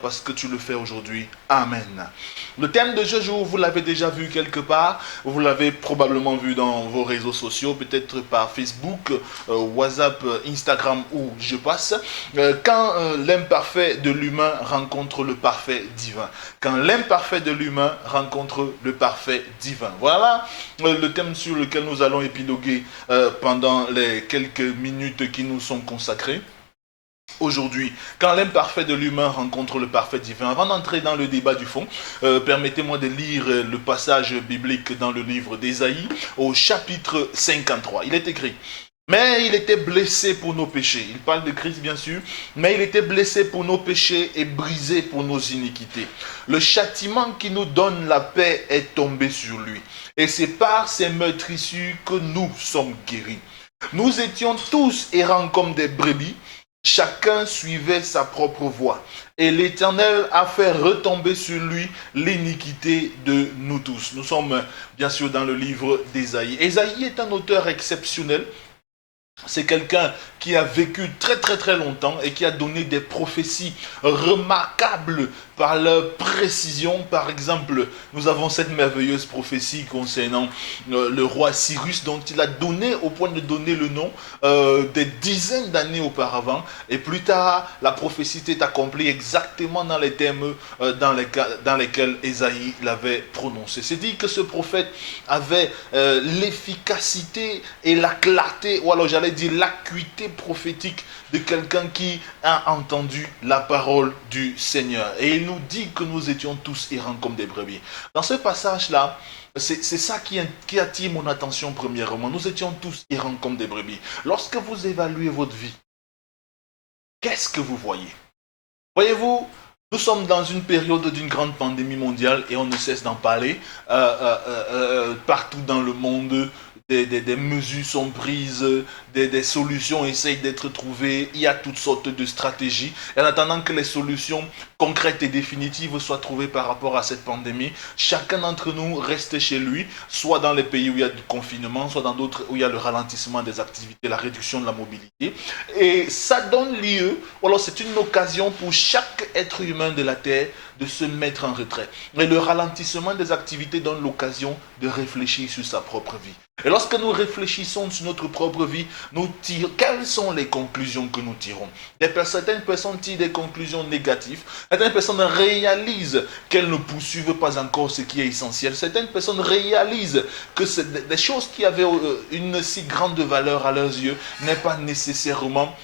parce que tu le fais aujourd'hui. Amen. Le thème de ce jour, vous l'avez déjà vu quelque part, vous l'avez probablement vu dans vos réseaux sociaux, peut-être par Facebook, WhatsApp, Instagram ou je passe. Quand l'imparfait de l'humain rencontre le parfait divin. Quand l'imparfait de l'humain rencontre le parfait divin. Voilà le thème sur lequel nous allons épiloguer pendant les quelques minutes qui nous sont consacrées. Aujourd'hui, quand l'imparfait de l'humain rencontre le parfait divin, avant d'entrer dans le débat du fond, permettez-moi de lire le passage biblique dans le livre d'Ésaïe au chapitre 53. Il est écrit: mais il était blessé pour nos péchés. Il parle de Christ bien sûr, mais il était blessé pour nos péchés et brisé pour nos iniquités. Le châtiment qui nous donne la paix est tombé sur lui. Et c'est par ses meurtrissures que nous sommes guéris. Nous étions tous errants comme des brebis. Chacun suivait sa propre voie. Et l'Éternel a fait retomber sur lui l'iniquité de nous tous. Nous sommes bien sûr dans le livre d'Ésaïe. Ésaïe est un auteur exceptionnel. C'est quelqu'un qui a vécu très très très longtemps et qui a donné des prophéties remarquables par leur précision. Par exemple, nous avons cette merveilleuse prophétie concernant le roi Cyrus, dont il a donné au point de donner le nom des dizaines d'années auparavant. Et plus tard, la prophétie est accomplie exactement dans les termes dans lesquels Ésaïe l'avait prononcé. C'est dit que ce prophète avait l'efficacité et la clarté, ou alors j'allais dire l'acuité prophétique de quelqu'un qui a entendu la parole du Seigneur. Et il nous dit que nous étions tous errants comme des brebis. Dans ce passage-là, c'est ça qui attire mon attention premièrement. Nous étions tous errants comme des brebis. Lorsque vous évaluez votre vie, qu'est-ce que vous voyez? Voyez-vous, nous sommes dans une période d'une grande pandémie mondiale et on ne cesse d'en parler. Partout dans le monde, des mesures sont prises, des solutions essayent d'être trouvées. Il y a toutes sortes de stratégies. Et en attendant que les solutions concrètes et définitives soient trouvées par rapport à cette pandémie, chacun d'entre nous reste chez lui, soit dans les pays où il y a du confinement, soit dans d'autres où il y a le ralentissement des activités, la réduction de la mobilité. Et ça donne lieu, ou alors c'est une occasion pour chaque être humain de la Terre de se mettre en retrait. Et le ralentissement des activités donne l'occasion de réfléchir sur sa propre vie. Et lorsque nous réfléchissons sur notre propre vie, quelles sont les conclusions que nous tirons? Certaines personnes tirent des conclusions négatives, certaines personnes réalisent qu'elles ne poursuivent pas encore ce qui est essentiel, certaines personnes réalisent que des choses qui avaient une si grande valeur à leurs yeux n'est pas nécessairement,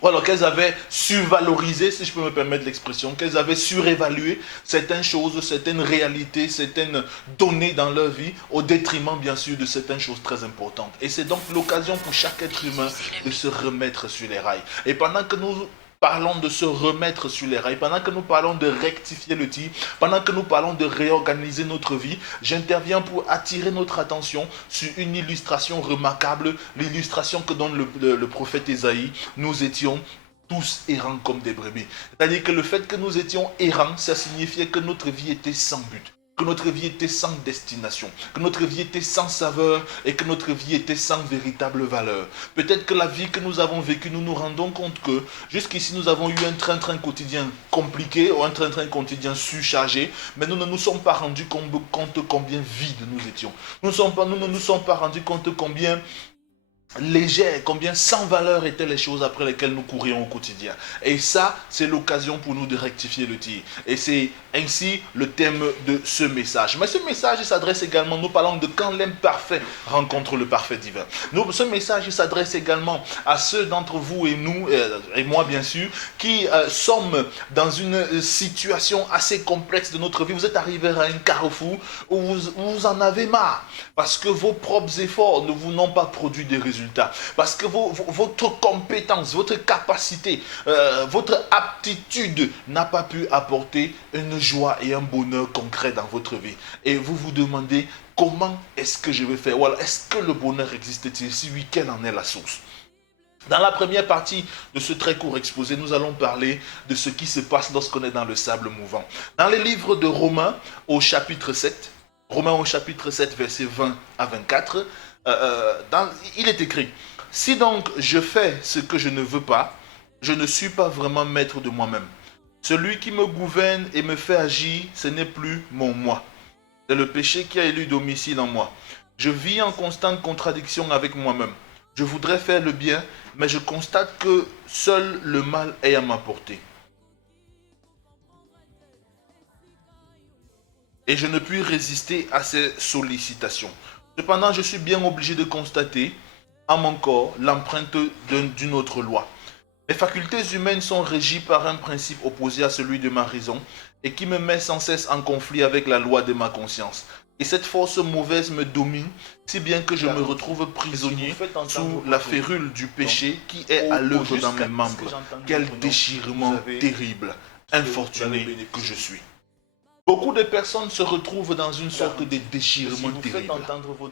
ou alors qu'elles avaient survalorisé, si je peux me permettre l'expression, qu'elles avaient surévalué certaines choses, certaines réalités, certaines données dans leur vie, au détriment bien sûr de certaines choses très importantes. Et c'est donc l'occasion pour chaque être humain de se remettre sur les rails. Et pendant que nous parlons de se remettre sur les rails, pendant que nous parlons de rectifier le tir, pendant que nous parlons de réorganiser notre vie, j'interviens pour attirer notre attention sur une illustration remarquable, l'illustration que donne le prophète Ésaïe. Nous étions tous errants comme des brebis. C'est-à-dire que le fait que nous étions errants, ça signifiait que notre vie était sans but, que notre vie était sans destination, que notre vie était sans saveur et que notre vie était sans véritable valeur. Peut-être que la vie que nous avons vécue, nous nous rendons compte que jusqu'ici nous avons eu un train-train quotidien compliqué ou un train-train quotidien surchargé, mais nous ne nous sommes pas rendus compte combien vides nous étions. Nous ne nous sommes pas rendus compte combien légère, combien sans valeur étaient les choses après lesquelles nous courions au quotidien. Et ça, c'est l'occasion pour nous de rectifier le tir. Et c'est ainsi le thème de ce message. Mais ce message s'adresse également, nous parlons de quand l'imparfait rencontre le parfait divin. Ce message s'adresse également à ceux d'entre vous et nous, et moi bien sûr, qui sommes dans une situation assez complexe de notre vie. Vous êtes arrivés à un carrefour où vous en avez marre, parce que vos propres efforts ne vous n'ont pas produit des résultats. Parce que votre compétence, votre capacité, votre aptitude n'a pas pu apporter une joie et un bonheur concret dans votre vie. Et vous vous demandez comment est-ce que je vais faire? Ou alors est-ce que le bonheur existe-t-il? Si oui, quelle en est la source? Dans la première partie de ce très court exposé, nous allons parler de ce qui se passe lorsqu'on est dans le sable mouvant. Dans les livres de Romains au chapitre 7, verset 20 à 24, il est écrit: si donc je fais ce que je ne veux pas, je ne suis pas vraiment maître de moi-même. Celui qui me gouverne et me fait agir, ce n'est plus mon moi. C'est le péché qui a élu domicile en moi. Je vis en constante contradiction avec moi-même. Je voudrais faire le bien, mais je constate que seul le mal est à ma portée. Et je ne puis résister à ces sollicitations. Cependant, je suis bien obligé de constater en mon corps l'empreinte d'une autre loi. Mes facultés humaines sont régies par un principe opposé à celui de ma raison et qui me met sans cesse en conflit avec la loi de ma conscience. Et cette force mauvaise me domine, si bien que je me retrouve prisonnier sous la férule du péché qui est à l'œuvre dans mes membres. Quel déchirement terrible, infortuné que je suis. Beaucoup de personnes se retrouvent dans une sorte de déchirement terrible.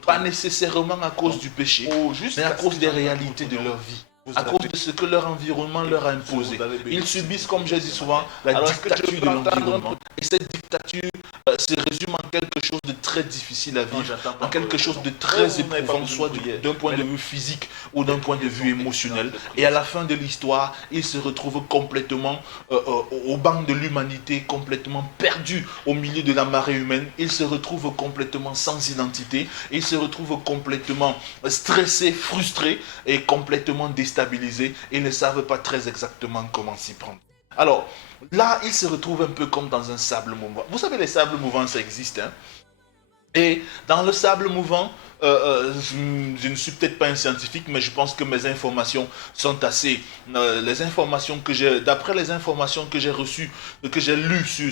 Pas nécessairement à cause du péché, mais à cause des réalités de leur vie. À cause de ce que leur environnement leur a imposé. Ils subissent, comme j'ai dit souvent, la dictature de l'environnement. Et cette dictature se résume en quelque chose de très difficile à vivre, en quelque chose de très éprouvant, soit d'un point de vue physique ou d'un point de vue émotionnel. Et à la fin de l'histoire, ils se retrouvent complètement au banc de l'humanité, complètement perdus au milieu de la marée humaine. Ils se retrouvent complètement sans identité. Ils se retrouvent complètement stressés, frustrés et complètement déstabilisés. Ils ne savent pas très exactement comment s'y prendre. Alors, là, ils se retrouvent un peu comme dans un sable mouvant. Vous savez, les sables mouvants, ça existe. Hein? Et dans le sable mouvant, je ne suis peut-être pas un scientifique, mais je pense que mes informations sont assez... d'après les informations que j'ai reçues, que j'ai lues sur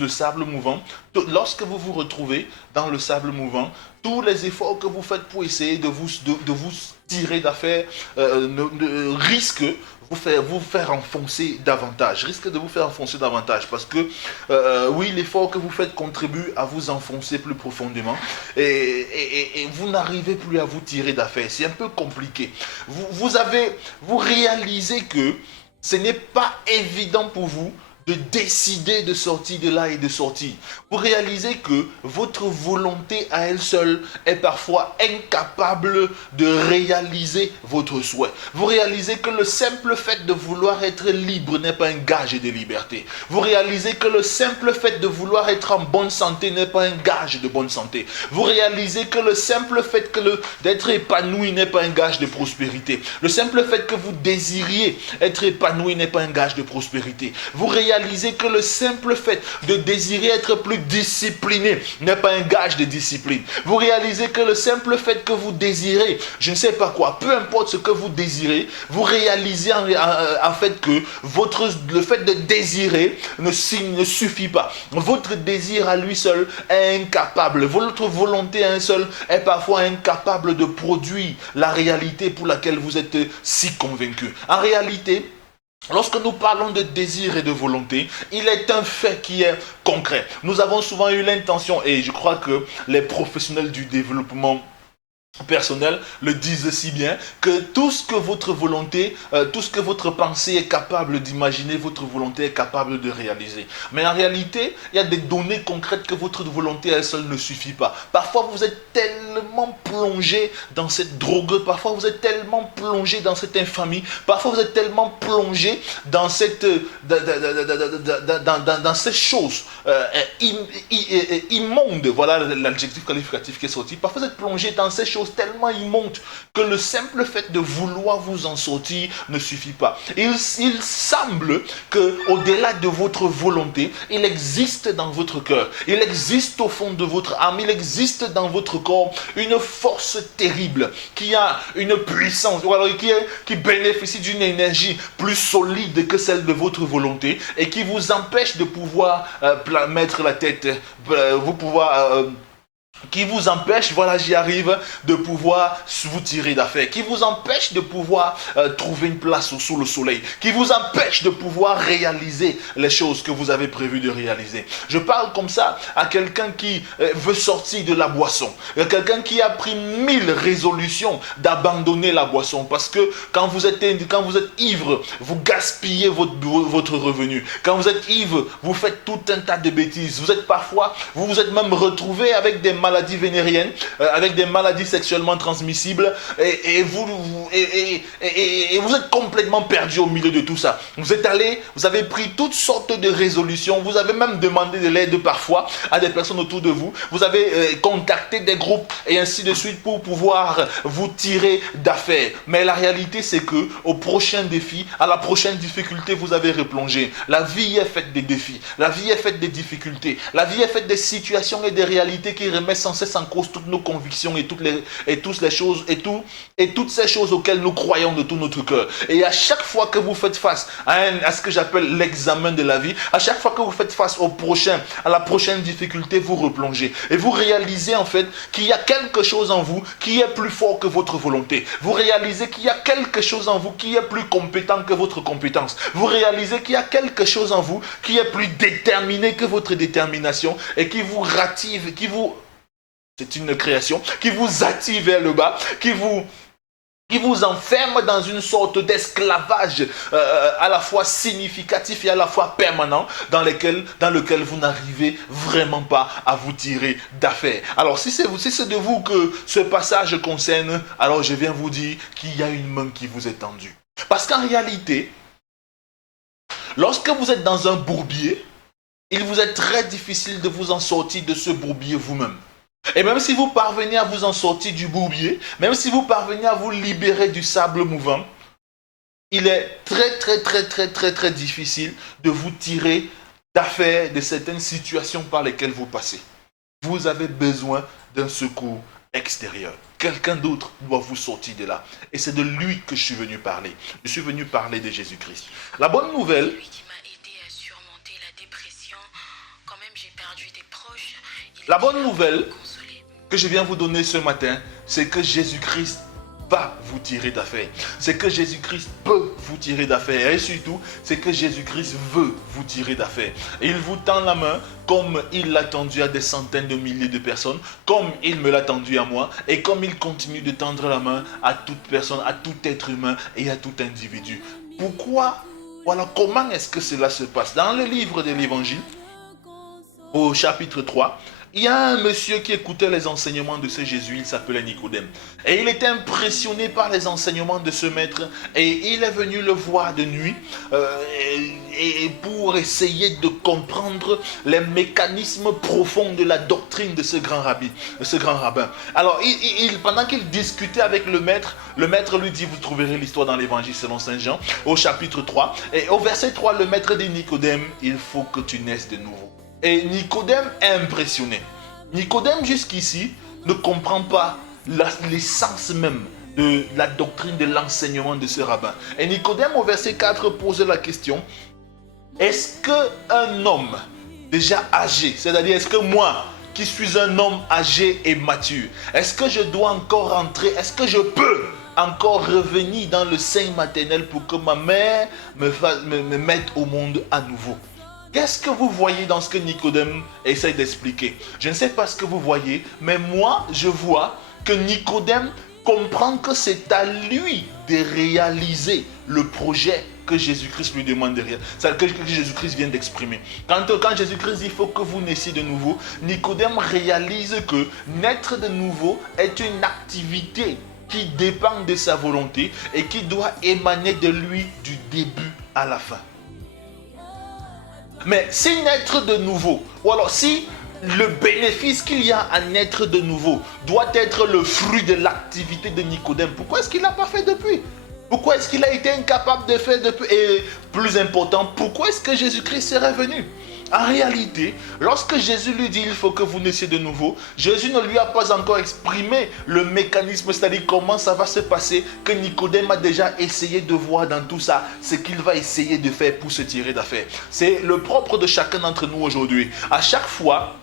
le sable mouvant, lorsque vous vous retrouvez dans le sable mouvant, tous les efforts que vous faites pour essayer de vous tirer d'affaire risquent vous faire enfoncer davantage, risque de vous faire enfoncer davantage parce que oui, l'effort que vous faites contribue à vous enfoncer plus profondément et vous n'arrivez plus à vous tirer d'affaire. C'est un peu compliqué. Vous réalisez que ce n'est pas évident pour vous de décider de sortir de là et de sortir. Vous réalisez que votre volonté à elle seule est parfois incapable de réaliser votre souhait. Vous réalisez que le simple fait de vouloir être libre n'est pas un gage de liberté. Vous réalisez que le simple fait de vouloir être en bonne santé n'est pas un gage de bonne santé. Vous réalisez que le simple fait d'être épanoui n'est pas un gage de prospérité. Le simple fait que vous désiriez être épanoui n'est pas un gage de prospérité. Vous réalisez que le simple fait de désirer être plus discipliné n'est pas un gage de discipline. Vous réalisez que le simple fait que vous désirez, je ne sais pas quoi, peu importe ce que vous désirez, vous réalisez en fait que le fait de désirer ne suffit pas. Votre désir à lui seul est incapable. Votre volonté à un seul est parfois incapable de produire la réalité pour laquelle vous êtes si convaincu. En réalité, lorsque nous parlons de désir et de volonté, il est un fait qui est concret. Nous avons souvent eu l'intention, et je crois que les professionnels du développement personnel le disent si bien, que tout ce que votre volonté, tout ce que votre pensée est capable d'imaginer, votre volonté est capable de réaliser. Mais en réalité, il y a des données concrètes que votre volonté elle seule ne suffit pas. Parfois, vous êtes tellement plongé dans cette drogue, parfois vous êtes tellement plongé dans cette infamie, parfois vous êtes tellement plongé dans dans ces choses immondes. Voilà l'adjectif qualificatif qui est sorti. Parfois vous êtes plongé dans ces choses tellement immondes que le simple fait de vouloir vous en sortir ne suffit pas. Il semble que au-delà de votre volonté, il existe dans votre cœur, il existe au fond de votre âme, il existe dans votre corps une force terrible qui a une puissance, qui bénéficie d'une énergie plus solide que celle de votre volonté et qui vous empêche de pouvoir mettre la tête, qui vous empêche, voilà j'y arrive, de pouvoir vous tirer d'affaire, qui vous empêche de pouvoir trouver une place sous le soleil, qui vous empêche de pouvoir réaliser les choses que vous avez prévu de réaliser. Je parle comme ça à quelqu'un qui veut sortir de la boisson, quelqu'un qui a pris 1000 résolutions d'abandonner la boisson, parce que quand vous êtes ivre, vous gaspillez votre revenu. Quand vous êtes ivre, vous faites tout un tas de bêtises. Vous êtes même retrouvé avec des maladies vénériennes, avec des maladies sexuellement transmissibles, et vous êtes complètement perdu au milieu de tout ça. Vous êtes allé, vous avez pris toutes sortes de résolutions, vous avez même demandé de l'aide parfois à des personnes autour de vous, vous avez contacté des groupes et ainsi de suite pour pouvoir vous tirer d'affaire. Mais la réalité, c'est que au prochain défi, à la prochaine difficulté, vous avez replongé. La vie est faite des défis, la vie est faite des difficultés, la vie est faite des situations et des réalités qui remettent sans cesse en cause toutes nos convictions et toutes les choses et toutes ces choses auxquelles nous croyons de tout notre cœur. Et à chaque fois que vous faites face à ce que j'appelle l'examen de la vie, à chaque fois que vous faites face à la prochaine difficulté, vous replongez et vous réalisez en fait qu'il y a quelque chose en vous qui est plus fort que votre volonté. Vous réalisez qu'il y a quelque chose en vous qui est plus compétent que votre compétence. Vous réalisez qu'il y a quelque chose en vous qui est plus déterminé que votre détermination et qui vous rative, c'est une création, qui vous attire vers le bas, qui vous enferme dans une sorte d'esclavage à la fois significatif et à la fois permanent dans lequel vous n'arrivez vraiment pas à vous tirer d'affaire. Alors si c'est de vous que ce passage concerne, alors je viens vous dire qu'il y a une main qui vous est tendue. Parce qu'en réalité, lorsque vous êtes dans un bourbier, il vous est très difficile de vous en sortir de ce bourbier vous-même. Et même si vous parvenez à vous en sortir du bourbier, même si vous parvenez à vous libérer du sable mouvant, il est très difficile de vous tirer d'affaire de certaines situations par lesquelles vous passez. Vous avez besoin d'un secours extérieur. Quelqu'un d'autre doit vous sortir de là. Et c'est de lui que je suis venu parler. Je suis venu parler de Jésus-Christ. La bonne nouvelle... La bonne nouvelle que je viens vous donner ce matin, c'est que Jésus-Christ va vous tirer d'affaire. C'est que Jésus-Christ peut vous tirer d'affaire. Et surtout, c'est que Jésus-Christ veut vous tirer d'affaire. Et il vous tend la main comme il l'a tendu à des centaines de milliers de personnes, comme il me l'a tendu à moi, et comme il continue de tendre la main à toute personne, à tout être humain et à tout individu. Pourquoi? Voilà, comment est-ce que cela se passe? Dans le livre de l'Évangile, au chapitre 3, il y a un monsieur qui écoutait les enseignements de ce Jésus, il s'appelait Nicodème. Et il était impressionné par les enseignements de ce maître et il est venu le voir de nuit et pour essayer de comprendre les mécanismes profonds de la doctrine de ce grand rabbin. Alors, pendant qu'il discutait avec le maître lui dit, vous trouverez l'histoire dans l'évangile selon Saint Jean, au chapitre 3. Et au verset 3, le maître dit, Nicodème, il faut que tu naisses de nouveau. Et Nicodème est impressionné. Nicodème jusqu'ici ne comprend pas l'essence même de la doctrine de l'enseignement de ce rabbin. Et Nicodème au verset 4 pose la question, est-ce qu'un homme déjà âgé, c'est-à-dire est-ce que moi qui suis un homme âgé et mature, est-ce que je dois encore entrer, est-ce que je peux encore revenir dans le sein maternel pour que ma mère me mette au monde à nouveau? Qu'est-ce que vous voyez dans ce que Nicodème essaie d'expliquer? Je ne sais pas ce que vous voyez, mais moi, je vois que Nicodème comprend que c'est à lui de réaliser le projet que Jésus-Christ lui demande derrière, c'est que Jésus-Christ vient d'exprimer. Quand Jésus-Christ dit il faut que vous naissiez de nouveau, Nicodème réalise que naître de nouveau est une activité qui dépend de sa volonté et qui doit émaner de lui du début à la fin. Mais si naître de nouveau, ou alors si le bénéfice qu'il y a à naître de nouveau doit être le fruit de l'activité de Nicodème, pourquoi est-ce qu'il ne l'a pas fait depuis? Pourquoi est-ce qu'il a été incapable de faire depuis? Et plus important, pourquoi est-ce que Jésus-Christ serait venu? En réalité, lorsque Jésus lui dit il faut que vous naissiez de nouveau, Jésus ne lui a pas encore exprimé le mécanisme, c'est-à-dire comment ça va se passer, que Nicodème a déjà essayé de voir dans tout ça, ce qu'il va essayer de faire pour se tirer d'affaire. C'est le propre de chacun d'entre nous aujourd'hui. À chaque fois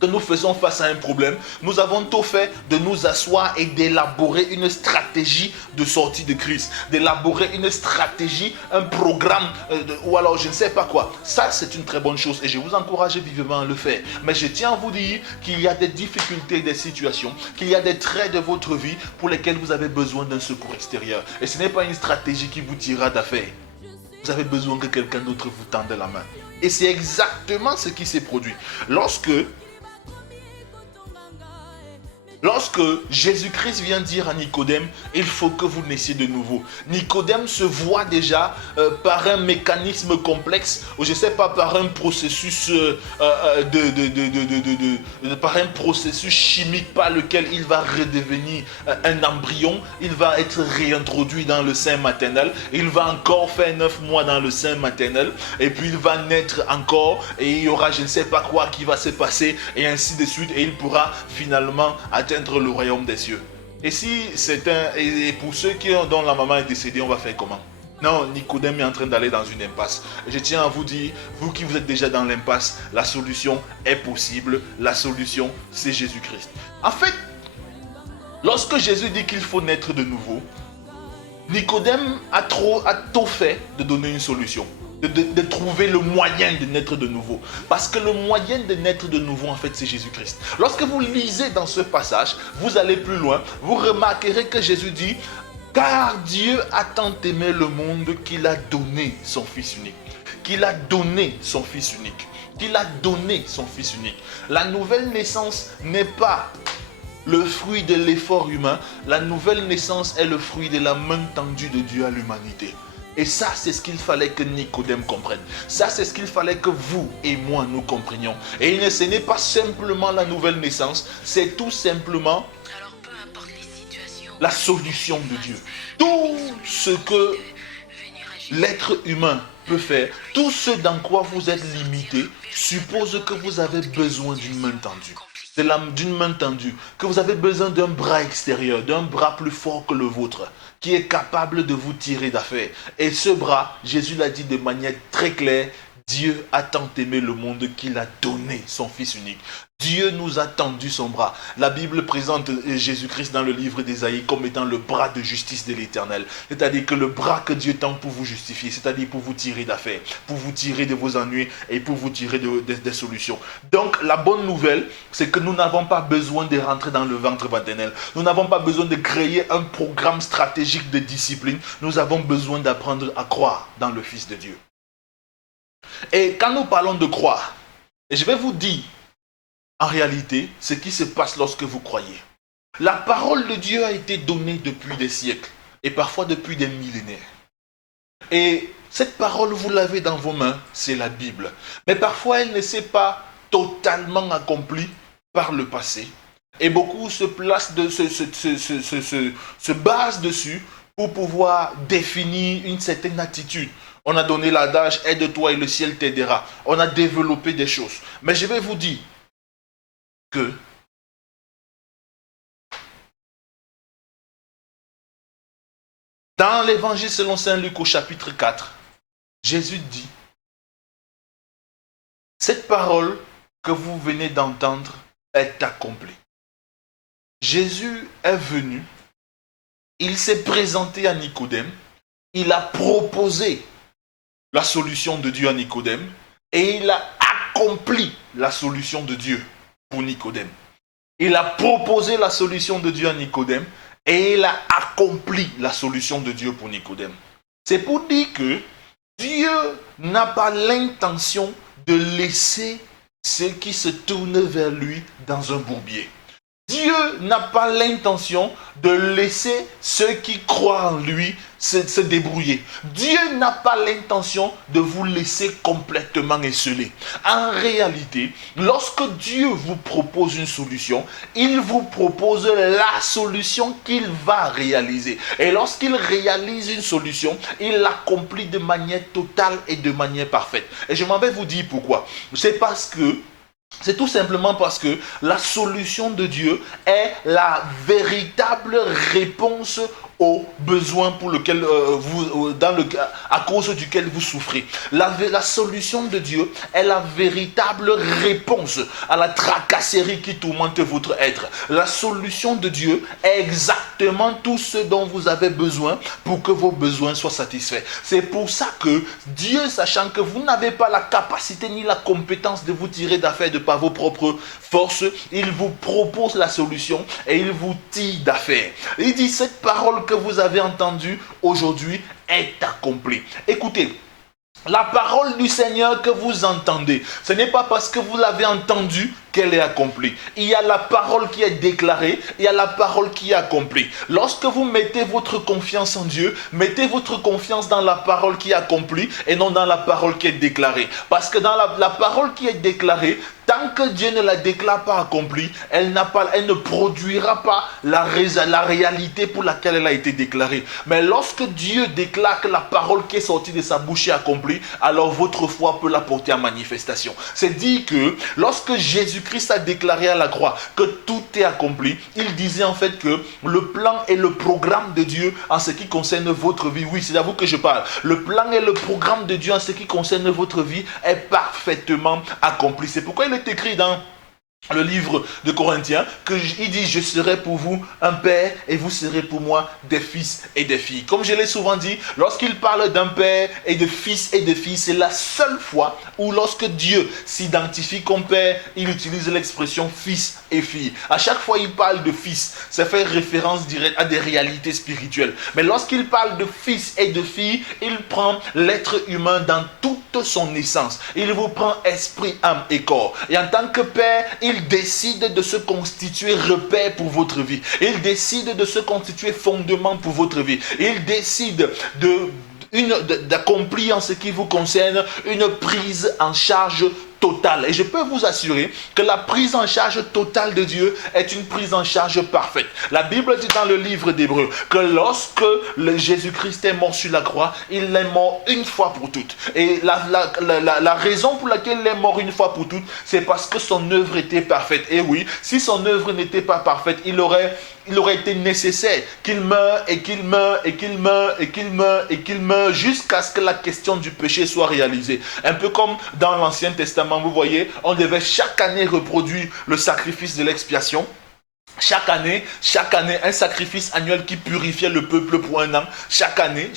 que nous faisons face à un problème, nous avons tout fait de nous asseoir et d'élaborer une stratégie de sortie de crise, d'élaborer une stratégie, un programme, ou alors je ne sais pas quoi. Ça, c'est une très bonne chose et je vous encourage vivement à le faire. Mais je tiens à vous dire qu'il y a des difficultés, des situations, qu'il y a des traits de votre vie pour lesquels vous avez besoin d'un secours extérieur. Et ce n'est pas une stratégie qui vous tirera d'affaire. Vous avez besoin que quelqu'un d'autre vous tende la main. Et c'est exactement ce qui s'est produit. Lorsque Lorsque Jésus-Christ vient dire à Nicodème, il faut que vous naissiez de nouveau. Nicodème se voit déjà par un mécanisme complexe, ou je ne sais pas, par un processus par un processus chimique par lequel il va redevenir un embryon, il va être réintroduit dans le sein maternel, il va encore faire 9 mois dans le sein maternel, et puis il va naître encore, et il y aura je ne sais pas quoi qui va se passer, et ainsi de suite, et il pourra finalement atteindre le royaume des cieux. Et si c'est et pour ceux dont la maman est décédée, on va faire comment? Non, Nicodème est en train d'aller dans une impasse. Je tiens à vous dire, vous qui vous êtes déjà dans l'impasse, la solution est possible. La solution, c'est Jésus-Christ. En fait, lorsque Jésus dit qu'il faut naître de nouveau, Nicodème a tôt fait de donner une solution. De trouver le moyen de naître de nouveau. Parce que le moyen de naître de nouveau, en fait, c'est Jésus-Christ. Lorsque vous lisez dans ce passage, vous allez plus loin, vous remarquerez que Jésus dit, car Dieu a tant aimé le monde qu'il a donné son Fils unique. Qu'il a donné son Fils unique. Qu'il a donné son Fils unique. La nouvelle naissance n'est pas le fruit de l'effort humain. La nouvelle naissance est le fruit de la main tendue de Dieu à l'humanité. Et ça, c'est ce qu'il fallait que Nicodème comprenne. Ça, c'est ce qu'il fallait que vous et moi, nous comprenions. Et ce n'est pas simplement la nouvelle naissance, c'est tout simplement la solution de Dieu. Tout ce que l'être humain peut faire, tout ce dans quoi vous êtes limité, suppose que vous avez besoin d'une main tendue. D'une main tendue, que vous avez besoin d'un bras extérieur, d'un bras plus fort que le vôtre, qui est capable de vous tirer d'affaire. Et ce bras, Jésus l'a dit de manière très claire, Dieu a tant aimé le monde qu'il a donné son Fils unique. Dieu nous a tendu son bras. La Bible présente Jésus-Christ dans le livre d'Ésaïe comme étant le bras de justice de l'Éternel. C'est-à-dire que le bras que Dieu tend pour vous justifier, c'est-à-dire pour vous tirer d'affaires, pour vous tirer de vos ennuis et pour vous tirer des solutions. Donc la bonne nouvelle, c'est que nous n'avons pas besoin de rentrer dans le ventre maternel. Nous n'avons pas besoin de créer un programme stratégique de discipline. Nous avons besoin d'apprendre à croire dans le Fils de Dieu. Et quand nous parlons de croire, et je vais vous dire en réalité ce qui se passe lorsque vous croyez. La parole de Dieu a été donnée depuis des siècles et parfois depuis des millénaires. Et cette parole, vous l'avez dans vos mains, c'est la Bible. Mais parfois, elle ne s'est pas totalement accomplie par le passé. Et beaucoup se basent dessus pour pouvoir définir une certaine attitude. On a donné l'adage « aide-toi et le ciel t'aidera ». On a développé des choses. Mais je vais vous dire que dans l'évangile selon Saint Luc au chapitre 4, Jésus dit « Cette parole que vous venez d'entendre est accomplie ». Jésus est venu, il s'est présenté à Nicodème, il a proposé la solution de Dieu à Nicodème et il a accompli la solution de Dieu pour Nicodème. Il a proposé la solution de Dieu à Nicodème et il a accompli la solution de Dieu pour Nicodème. C'est pour dire que Dieu n'a pas l'intention de laisser ceux qui se tournent vers lui dans un bourbier. Dieu n'a pas l'intention de laisser ceux qui croient en lui se débrouiller. Dieu n'a pas l'intention de vous laisser complètement esselés. En réalité, lorsque Dieu vous propose une solution, il vous propose la solution qu'il va réaliser. Et lorsqu'il réalise une solution, il l'accomplit de manière totale et de manière parfaite. Et je m'en vais vous dire pourquoi. C'est tout simplement parce que la solution de Dieu est la véritable réponse au besoin pour lequel à cause duquel vous souffrez. La solution de Dieu est la véritable réponse à la tracasserie qui tourmente votre être. La solution de Dieu est exactement tout ce dont vous avez besoin pour que vos besoins soient satisfaits. C'est pour ça que Dieu, sachant que vous n'avez pas la capacité ni la compétence de vous tirer d'affaire de par vos propres forces, il vous propose la solution et il vous tire d'affaire. Il dit, cette parole que vous avez entendue aujourd'hui est accomplie. Écoutez, La parole du Seigneur que vous entendez, ce n'est pas parce que vous l'avez entendue qu'elle est accomplie. Il y a la parole qui est déclarée, il y a la parole qui est accomplie. Lorsque vous mettez votre confiance en Dieu, mettez votre confiance dans la parole qui est accomplie et non dans la parole qui est déclarée. Parce que dans la parole qui est déclarée, tant que Dieu ne la déclare pas accomplie, elle ne produira pas la réalité pour laquelle elle a été déclarée. Mais lorsque Dieu déclare que la parole qui est sortie de sa bouche est accomplie, alors votre foi peut la porter en manifestation. C'est dit que lorsque Jésus-Christ a déclaré à la croix que tout est accompli, il disait en fait que le plan et le programme de Dieu en ce qui concerne votre vie, oui, c'est à vous que je parle, le plan et le programme de Dieu en ce qui concerne votre vie est parfaitement accompli. C'est pourquoi il est écrit dans le livre de Corinthiens, il dit, je serai pour vous un père et vous serez pour moi des fils et des filles. Comme je l'ai souvent dit, lorsqu'il parle d'un père et de fils et de filles, c'est la seule fois où lorsque Dieu s'identifie comme père, il utilise l'expression fils et fille. À chaque fois il parle de fils, ça fait référence directe à des réalités spirituelles. Mais lorsqu'il parle de fils et de filles, il prend l'être humain dans toute son essence. Il vous prend esprit, âme et corps. Et en tant que père, il décide de se constituer repère pour votre vie. Il décide de se constituer fondement pour votre vie. Il décide d'accomplir en ce qui vous concerne une prise en charge totale. Et je peux vous assurer que la prise en charge totale de Dieu est une prise en charge parfaite. La Bible dit dans le livre d'Hébreux que lorsque Jésus-Christ est mort sur la croix, il est mort une fois pour toutes. Et la raison pour laquelle il est mort une fois pour toutes, c'est parce que son œuvre était parfaite. Et oui, si son œuvre n'était pas parfaite, il aurait été nécessaire qu'il meure et qu'il meure et qu'il meure et qu'il meure et qu'il meure jusqu'à ce que la question du péché soit réalisée. Un peu comme dans l'Ancien Testament, vous voyez, on devait chaque année reproduire le sacrifice de l'expiation. Chaque année, un sacrifice annuel qui purifiait le peuple pour un an. Chaque année.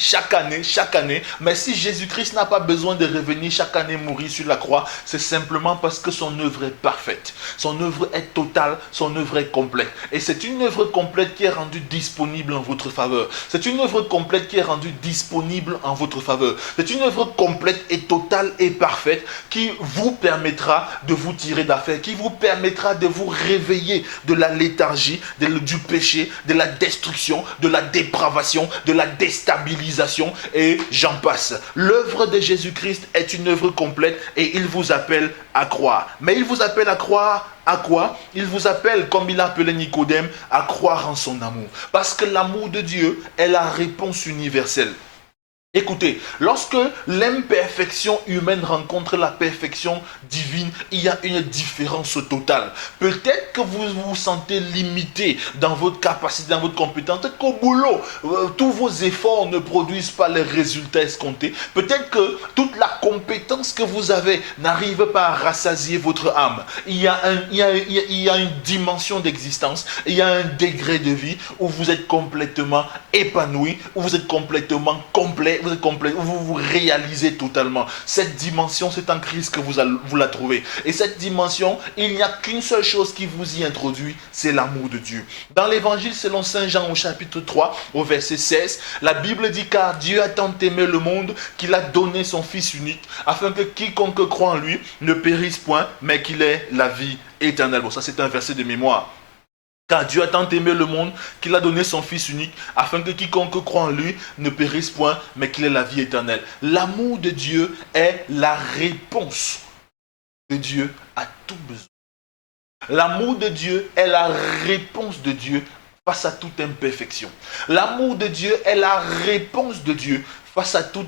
Mais si Jésus-Christ n'a pas besoin de revenir chaque année mourir sur la croix, c'est simplement parce que son œuvre est parfaite. Son œuvre est totale, son œuvre est complète. Et c'est une œuvre complète qui est rendue disponible en votre faveur. C'est une œuvre complète qui est rendue disponible en votre faveur. C'est une œuvre complète et totale et parfaite qui vous permettra de vous tirer d'affaire, qui vous permettra de vous réveiller de la léthargie, du péché, de la destruction, de la dépravation, de la déstabilisation et j'en passe. L'œuvre de Jésus-Christ est une œuvre complète et il vous appelle à croire. Mais il vous appelle à croire à quoi? Il vous appelle, comme il a appelé Nicodème, à croire en son amour. Parce que l'amour de Dieu est la réponse universelle. Écoutez, lorsque l'imperfection humaine rencontre la perfection divine, il y a une différence totale. Peut-être que vous vous sentez limité dans votre capacité, dans votre compétence. Peut-être qu'au boulot, tous vos efforts ne produisent pas les résultats escomptés. Peut-être que toute la compétence que vous avez n'arrive pas à rassasier votre âme. Il y a une dimension d'existence, il y a un degré de vie où vous êtes complètement épanoui, où vous êtes complètement complet, où vous vous réalisez totalement. Cette dimension, c'est en Christ que vous la trouvez. Et cette dimension, il n'y a qu'une seule chose qui vous y introduit, c'est l'amour de Dieu. Dans l'évangile selon Saint Jean au chapitre 3, au verset 16, la Bible dit: car Dieu a tant aimé le monde qu'il a donné son Fils unique, afin que quiconque croit en lui ne périsse point, mais qu'il ait la vie éternelle. Bon, ça c'est un verset de mémoire. Car Dieu a tant aimé le monde qu'il a donné son Fils unique, afin que quiconque croit en lui ne périsse point, mais qu'il ait la vie éternelle. L'amour de Dieu est la réponse de Dieu à tout besoin. L'amour de Dieu est la réponse de Dieu face à toute imperfection. L'amour de Dieu est la réponse de Dieu face à toute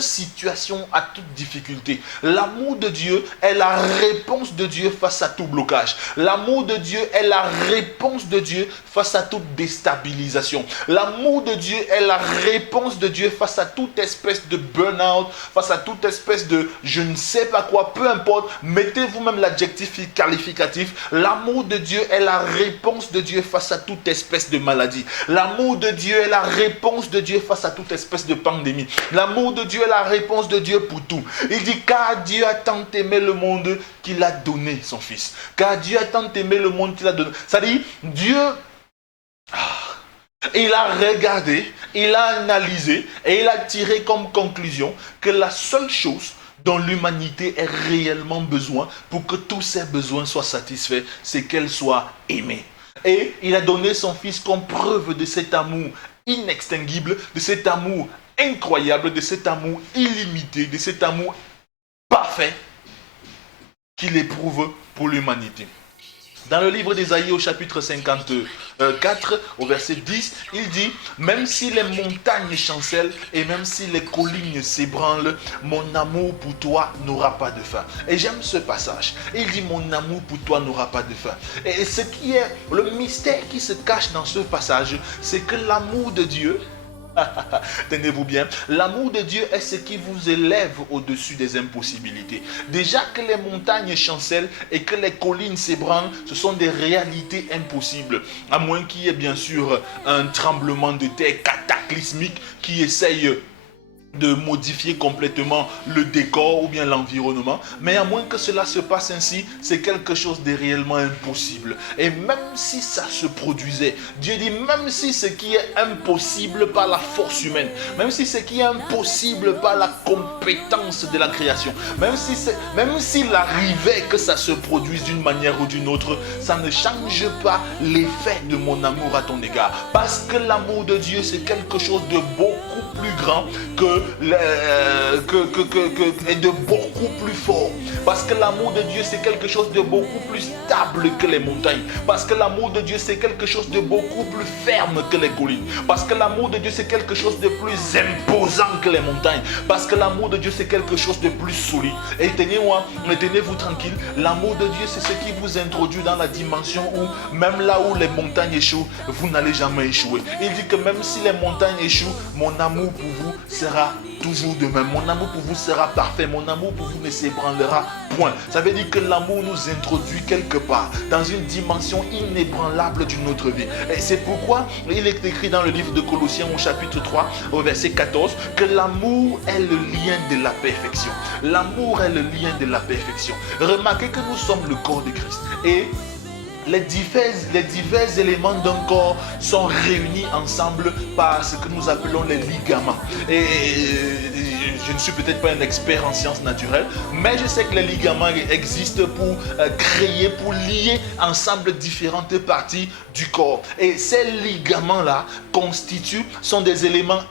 situation, à toute difficulté. L'amour de Dieu est la réponse de Dieu face à tout blocage. L'amour de Dieu est la réponse de Dieu face à toute déstabilisation. L'amour de Dieu est la réponse de Dieu face à toute espèce de burn-out, face à toute espèce de je ne sais pas quoi, peu importe, mettez vous-même l'adjectif qualificatif. L'amour de Dieu est la réponse de Dieu face à toute espèce de maladie. L'amour de Dieu est la réponse de Dieu face à toute espèce de pandémie. L'amour de Dieu est la réponse de Dieu pour tout. Il dit: car Dieu a tant aimé le monde qu'il a donné son Fils. Car Dieu a tant aimé le monde qu'il a donné. Ça dit, Dieu... Il a regardé, il a analysé et il a tiré comme conclusion que la seule chose dont l'humanité ait réellement besoin pour que tous ses besoins soient satisfaits, c'est qu'elle soit aimée. Et il a donné son Fils comme preuve de cet amour inextinguible, de cet amour incroyable, de cet amour illimité, de cet amour parfait qu'il éprouve pour l'humanité. Dans le livre d'Ésaïe au chapitre 54, au verset 10, il dit « Même si les montagnes chancellent et même si les collines s'ébranlent, mon amour pour toi n'aura pas de fin. » Et j'aime ce passage. Il dit « Mon amour pour toi n'aura pas de fin. » Et ce qui est le mystère qui se cache dans ce passage, c'est que l'amour de Dieu, tenez-vous bien, l'amour de Dieu est ce qui vous élève au-dessus des impossibilités. Déjà que les montagnes chancellent et que les collines s'ébranlent, ce sont des réalités impossibles. À moins qu'il y ait bien sûr un tremblement de terre cataclysmique qui essaye de modifier complètement le décor ou bien l'environnement. Mais à moins que cela se passe ainsi, c'est quelque chose de réellement impossible. Et même si ça se produisait, Dieu dit, même si ce qui est impossible par la force humaine, même si ce qui est impossible par la compétence de la création, même s'il arrivait que ça se produise d'une manière ou d'une autre, ça ne change pas l'effet de mon amour à ton égard. Parce que l'amour de Dieu, c'est quelque chose de beaucoup plus grand et de beaucoup plus fort. Parce que l'amour de Dieu, c'est quelque chose de beaucoup plus stable que les montagnes. Parce que l'amour de Dieu, c'est quelque chose de beaucoup plus ferme que les collines. Parce que l'amour de Dieu, c'est quelque chose de plus imposant que les montagnes. Parce que l'amour de Dieu, c'est quelque chose de plus solide. Et tenez-vous tranquille, l'amour de Dieu, c'est ce qui vous introduit dans la dimension où, même là où les montagnes échouent, vous n'allez jamais échouer. Il dit que même si les montagnes échouent, mon amour pour vous sera toujours de même. Mon amour pour vous sera parfait. Mon amour pour vous ne s'ébranlera point. Ça veut dire que l'amour nous introduit quelque part dans une dimension inébranlable d'une autre vie. Et c'est pourquoi il est écrit dans le livre de Colossiens au chapitre 3 au verset 14 que l'amour est le lien de la perfection. L'amour est le lien de la perfection. Remarquez que nous sommes le corps de Christ. Et les divers éléments d'un corps sont réunis ensemble par ce que nous appelons les ligaments. Et je ne suis peut-être pas un expert en sciences naturelles, mais je sais que les ligaments existent pour pour lier ensemble différentes parties du corps. Et ces ligaments-là sont des éléments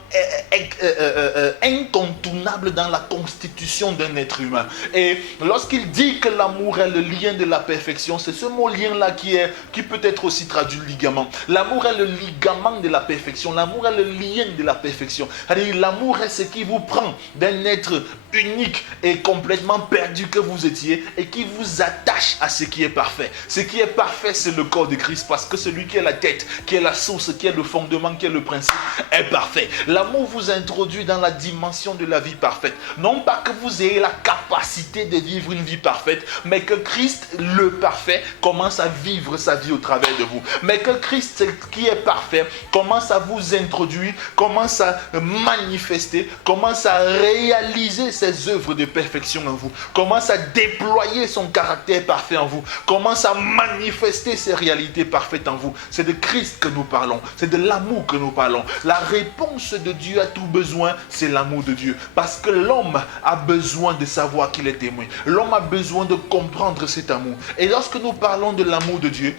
incontournables dans la constitution d'un être humain. Et lorsqu'il dit que l'amour est le lien de la perfection, c'est ce mot lien-là qui peut être aussi traduit ligament. L'amour est le ligament de la perfection. L'amour est le lien de la perfection. C'est-à-dire, l'amour est ce qui vous prend d'un être unique et complètement perdu que vous étiez et qui vous attache à ce qui est parfait. Ce qui est parfait, c'est le corps de Christ, parce que celui qui est la tête, qui est la source, qui est le fondement, qui est le principe, est parfait. L'amour vous introduit dans la dimension de la vie parfaite. Non pas que vous ayez la capacité de vivre une vie parfaite, mais que Christ, le parfait, commence à vivre sa vie au travers de vous. Mais que Christ, qui est parfait, commence à vous introduire, commence à manifester, commence à réaliser ses œuvres de perfection en vous, commence à déployer son caractère parfait en vous, commence à manifester ses réalités parfaites en vous. C'est de Christ que nous parlons, c'est de l'amour que nous parlons. La réponse de Dieu à tout besoin, c'est l'amour de Dieu. Parce que l'homme a besoin de savoir qu'il est témoin. L'homme a besoin de comprendre cet amour. Et lorsque nous parlons de l'amour de Dieu,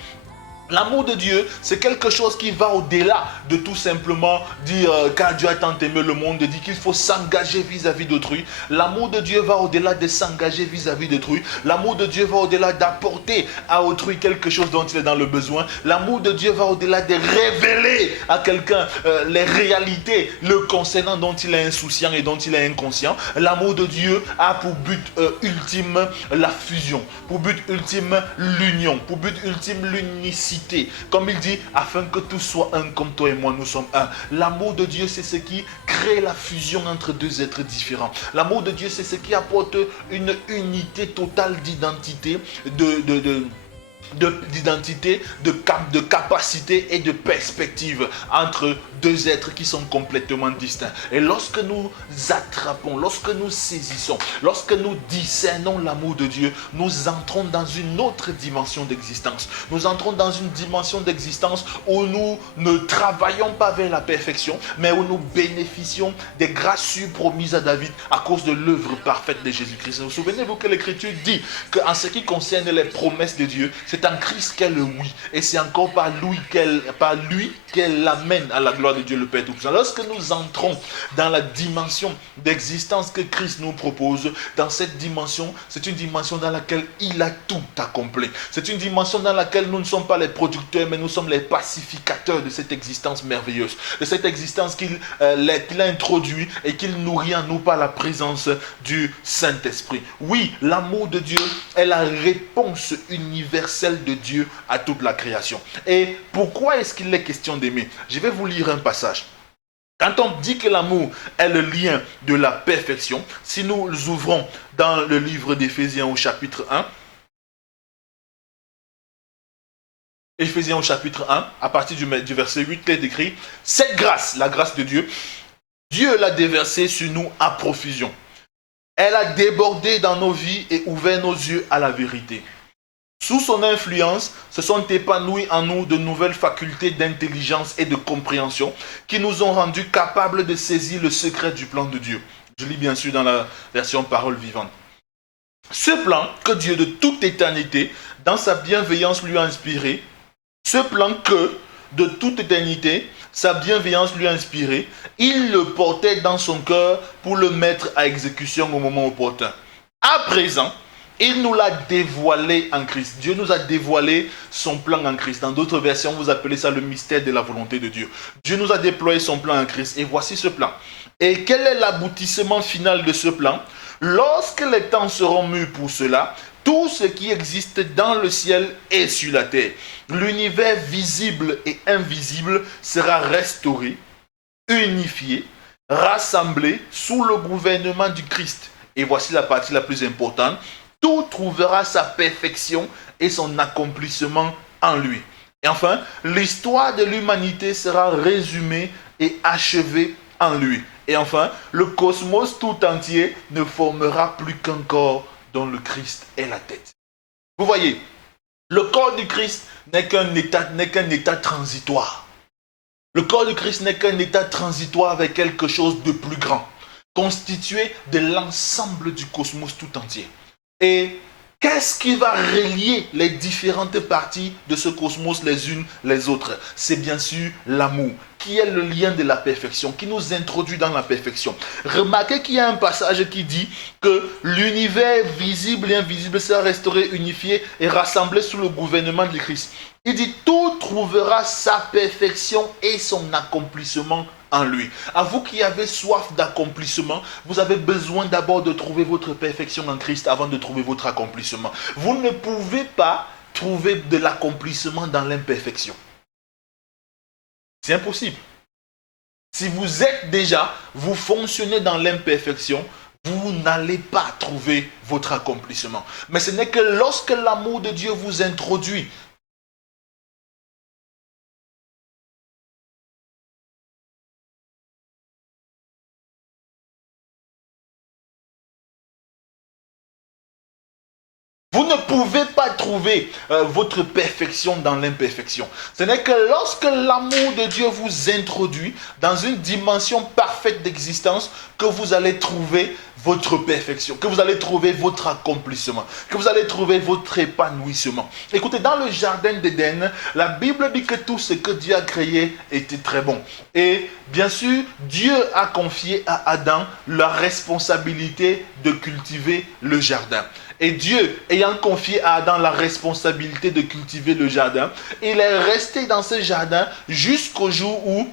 l'amour de Dieu, c'est quelque chose qui va au-delà de tout simplement dire car Dieu a tant aimé le monde, dit qu'il faut s'engager vis-à-vis d'autrui. L'amour de Dieu va au-delà de s'engager vis-à-vis d'autrui. L'amour de Dieu va au-delà d'apporter à autrui quelque chose dont il est dans le besoin. L'amour de Dieu va au-delà de révéler à quelqu'un les réalités le concernant dont il est insouciant et dont il est inconscient. L'amour de Dieu a pour but ultime la fusion, pour but ultime l'union, pour but ultime l'unicité. Comme il dit, afin que tout soit un comme toi et moi, nous sommes un. L'amour de Dieu, c'est ce qui crée la fusion entre deux êtres différents. L'amour de Dieu, c'est ce qui apporte une unité totale d'identité, d'identité, de capacité et de perspective entre deux êtres qui sont complètement distincts. Et lorsque nous attrapons, lorsque nous saisissons, lorsque nous discernons l'amour de Dieu, nous entrons dans une autre dimension d'existence. Nous entrons dans une dimension d'existence où nous ne travaillons pas vers la perfection, mais où nous bénéficions des grâces surpromises à David à cause de l'œuvre parfaite de Jésus-Christ. Vous souvenez-vous que l'Écriture dit qu'en ce qui concerne les promesses de Dieu, c'est en Christ qu'elle le oui. Et c'est encore par lui qu'elle l'amène à la gloire de Dieu le Père Tout-Puissant. Lorsque nous entrons dans la dimension d'existence que Christ nous propose, dans cette dimension, c'est une dimension dans laquelle il a tout accompli. C'est une dimension dans laquelle nous ne sommes pas les producteurs, mais nous sommes les pacificateurs de cette existence merveilleuse, de cette existence qu'il a introduit et qu'il nourrit en nous par la présence du Saint-Esprit. Oui, l'amour de Dieu est la réponse universelle de Dieu à toute la création. Et pourquoi est-ce qu'il est question d'aimer? Je vais vous lire un passage. Quand on dit que l'amour est le lien de la perfection, si nous ouvrons dans le livre d'Éphésiens au chapitre 1, Éphésiens au chapitre 1, à partir du verset 8, il est écrit « Cette grâce, la grâce de Dieu, Dieu l'a déversée sur nous à profusion. Elle a débordé dans nos vies et ouvert nos yeux à la vérité. Sous son influence, se sont épanouies en nous de nouvelles facultés d'intelligence et de compréhension qui nous ont rendus capables de saisir le secret du plan de Dieu. » Je lis bien sûr dans la version Parole vivante. Ce plan que Dieu de toute éternité, dans sa bienveillance, lui a inspiré, ce plan que, de toute éternité, sa bienveillance lui a inspiré, il le portait dans son cœur pour le mettre à exécution au moment opportun. À présent, il nous l'a dévoilé en Christ. Dieu nous a dévoilé son plan en Christ. Dans d'autres versions, vous appelez ça le mystère de la volonté de Dieu. Dieu nous a déployé son plan en Christ. Et voici ce plan. Et quel est l'aboutissement final de ce plan? Lorsque les temps seront mûrs pour cela, tout ce qui existe dans le ciel et sur la terre, l'univers visible et invisible sera restauré, unifié, rassemblé sous le gouvernement du Christ. Et voici la partie la plus importante. Tout trouvera sa perfection et son accomplissement en lui. Et enfin, l'histoire de l'humanité sera résumée et achevée en lui. Et enfin, le cosmos tout entier ne formera plus qu'un corps dont le Christ est la tête. Vous voyez, le corps du Christ n'est qu'un état transitoire. Le corps du Christ n'est qu'un état transitoire avec quelque chose de plus grand, constitué de l'ensemble du cosmos tout entier. Et qu'est-ce qui va relier les différentes parties de ce cosmos les unes les autres? C'est bien sûr l'amour, qui est le lien de la perfection, qui nous introduit dans la perfection. Remarquez qu'il y a un passage qui dit que l'univers visible et invisible sera restauré, unifié et rassemblé sous le gouvernement de Christ. Il dit tout trouvera sa perfection et son accomplissement en lui. À vous qui avez soif d'accomplissement, vous avez besoin d'abord de trouver votre perfection en Christ avant de trouver votre accomplissement. Vous ne pouvez pas trouver de l'accomplissement dans l'imperfection. C'est impossible. Si vous êtes déjà, vous fonctionnez dans l'imperfection, vous n'allez pas trouver votre accomplissement. Mais ce n'est que lorsque l'amour de Dieu vous introduit vous ne pouvez pas trouver votre perfection dans l'imperfection. Ce n'est que lorsque l'amour de Dieu vous introduit dans une dimension parfaite d'existence que vous allez trouver votre perfection, que vous allez trouver votre accomplissement, que vous allez trouver votre épanouissement. Écoutez, dans le jardin d'Éden, la Bible dit que tout ce que Dieu a créé était très bon. Et bien sûr, Dieu a confié à Adam la responsabilité de cultiver le jardin. Et Dieu, ayant confié à Adam la responsabilité de cultiver le jardin, il est resté dans ce jardin jusqu'au jour où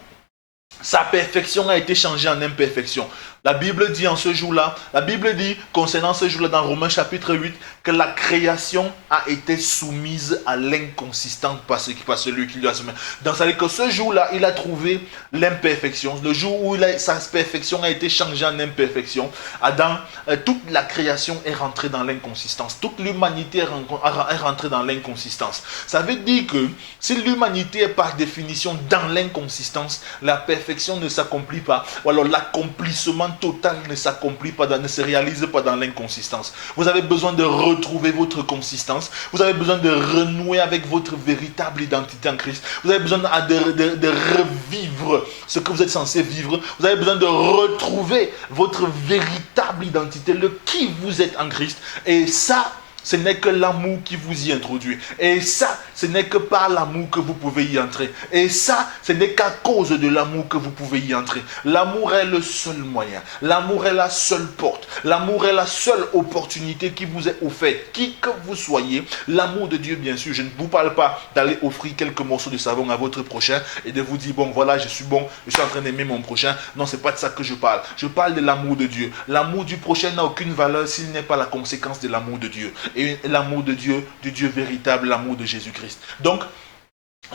sa perfection a été changée en imperfection. La Bible dit en ce jour-là, la Bible dit concernant ce jour-là dans Romains chapitre 8, que la création a été soumise à l'inconsistance par celui qui lui a soumis. Donc ça veut dire que ce jour-là, il a trouvé l'imperfection. Le jour où sa perfection a été changée en imperfection, Adam, toute la création est rentrée dans l'inconsistance. Toute l'humanité est rentrée dans l'inconsistance. Ça veut dire que si l'humanité est par définition dans l'inconsistance, la perfection ne s'accomplit pas. Ou alors l'accomplissement total ne s'accomplit pas, ne se réalise pas dans l'inconsistance. Vous avez besoin de retrouver votre consistance. Vous avez besoin de renouer avec votre véritable identité en Christ. Vous avez besoin de revivre ce que vous êtes censé vivre. Vous avez besoin de retrouver votre véritable identité, le qui vous êtes en Christ. Et ça, ce n'est que l'amour qui vous y introduit. Et ça, ce n'est que par l'amour que vous pouvez y entrer. Et ça, ce n'est qu'à cause de l'amour que vous pouvez y entrer. L'amour est le seul moyen. L'amour est la seule porte. L'amour est la seule opportunité qui vous est offerte. Qui que vous soyez, l'amour de Dieu, bien sûr. Je ne vous parle pas d'aller offrir quelques morceaux de savon à votre prochain et de vous dire, bon, voilà, je suis bon, je suis en train d'aimer mon prochain. Non, ce n'est pas de ça que je parle. Je parle de l'amour de Dieu. L'amour du prochain n'a aucune valeur s'il n'est pas la conséquence de l'amour de Dieu. Et l'amour de Dieu, du Dieu véritable, l'amour de Jésus-Christ. Donc,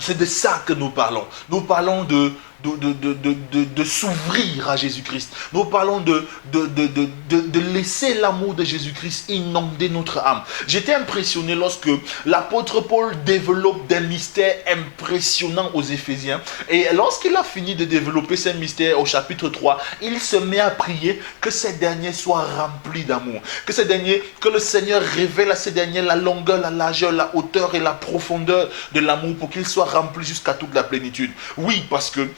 c'est de ça que nous parlons. Nous parlons de s'ouvrir à Jésus-Christ. Nous parlons de laisser l'amour de Jésus-Christ inonder notre âme. J'étais impressionné lorsque l'apôtre Paul développe des mystères impressionnants aux Éphésiens. Et lorsqu'il a fini de développer ces mystères au chapitre 3, il se met à prier que ces derniers soient remplis d'amour. Que le Seigneur révèle à ces derniers la longueur, la largeur, la hauteur et la profondeur de l'amour pour qu'ils soient remplis jusqu'à toute la plénitude. Oui, parce que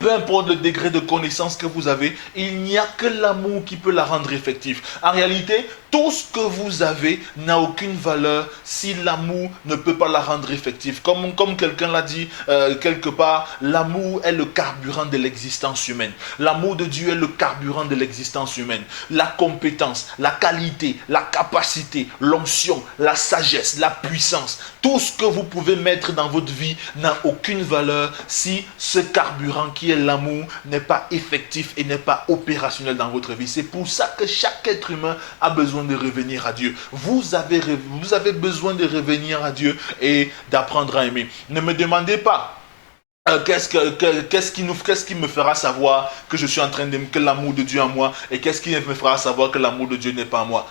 peu importe le degré de connaissance que vous avez, il n'y a que l'amour qui peut la rendre effective. En réalité, tout ce que vous avez n'a aucune valeur si l'amour ne peut pas la rendre effective. Comme quelqu'un l'a dit quelque part, l'amour est le carburant de l'existence humaine. L'amour de Dieu est le carburant de l'existence humaine. La compétence, la qualité, la capacité, l'onction, la sagesse, la puissance, tout ce que vous pouvez mettre dans votre vie n'a aucune valeur si ce carburant qui est l'amour n'est pas effectif et n'est pas opérationnel dans votre vie. C'est pour ça que chaque être humain a besoin de revenir à Dieu. Vous avez besoin de revenir à Dieu et d'apprendre à aimer. Ne me demandez pas qu'est-ce qui me fera savoir que je suis en train d'aimer, que l'amour de Dieu en moi, et qu'est-ce qui me fera savoir que l'amour de Dieu n'est pas en moi.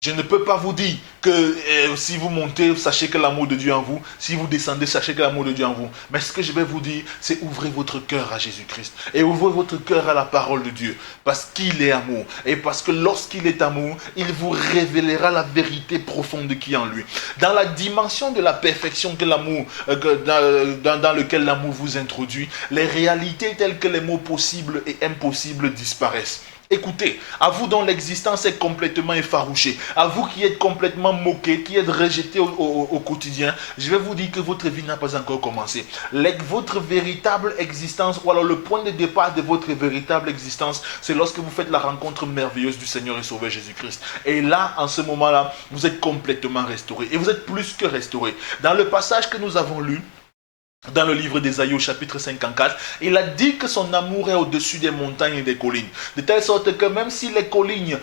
Je ne peux pas vous dire que si vous montez, sachez que l'amour de Dieu est en vous. Si vous descendez, sachez que l'amour de Dieu est en vous. Mais ce que je vais vous dire, c'est ouvrez votre cœur à Jésus-Christ. Et ouvrez votre cœur à la parole de Dieu. Parce qu'il est amour. Et parce que lorsqu'il est amour, il vous révélera la vérité profonde qui est en lui. Dans la dimension de la perfection que l'amour, dans lequel l'amour vous introduit, les réalités telles que les mots possibles et impossibles disparaissent. Écoutez, à vous dont l'existence est complètement effarouchée, à vous qui êtes complètement moqué, qui êtes rejeté au quotidien, je vais vous dire que votre vie n'a pas encore commencé. Votre véritable existence, ou alors le point de départ de votre véritable existence, c'est lorsque vous faites la rencontre merveilleuse du Seigneur et Sauveur Jésus-Christ. Et là, en ce moment-là, vous êtes complètement restauré. Et vous êtes plus que restauré. Dans le passage que nous avons lu, dans le livre d'Ésaïe au chapitre 54, il a dit que son amour est au-dessus des montagnes et des collines. De telle sorte que même si les collines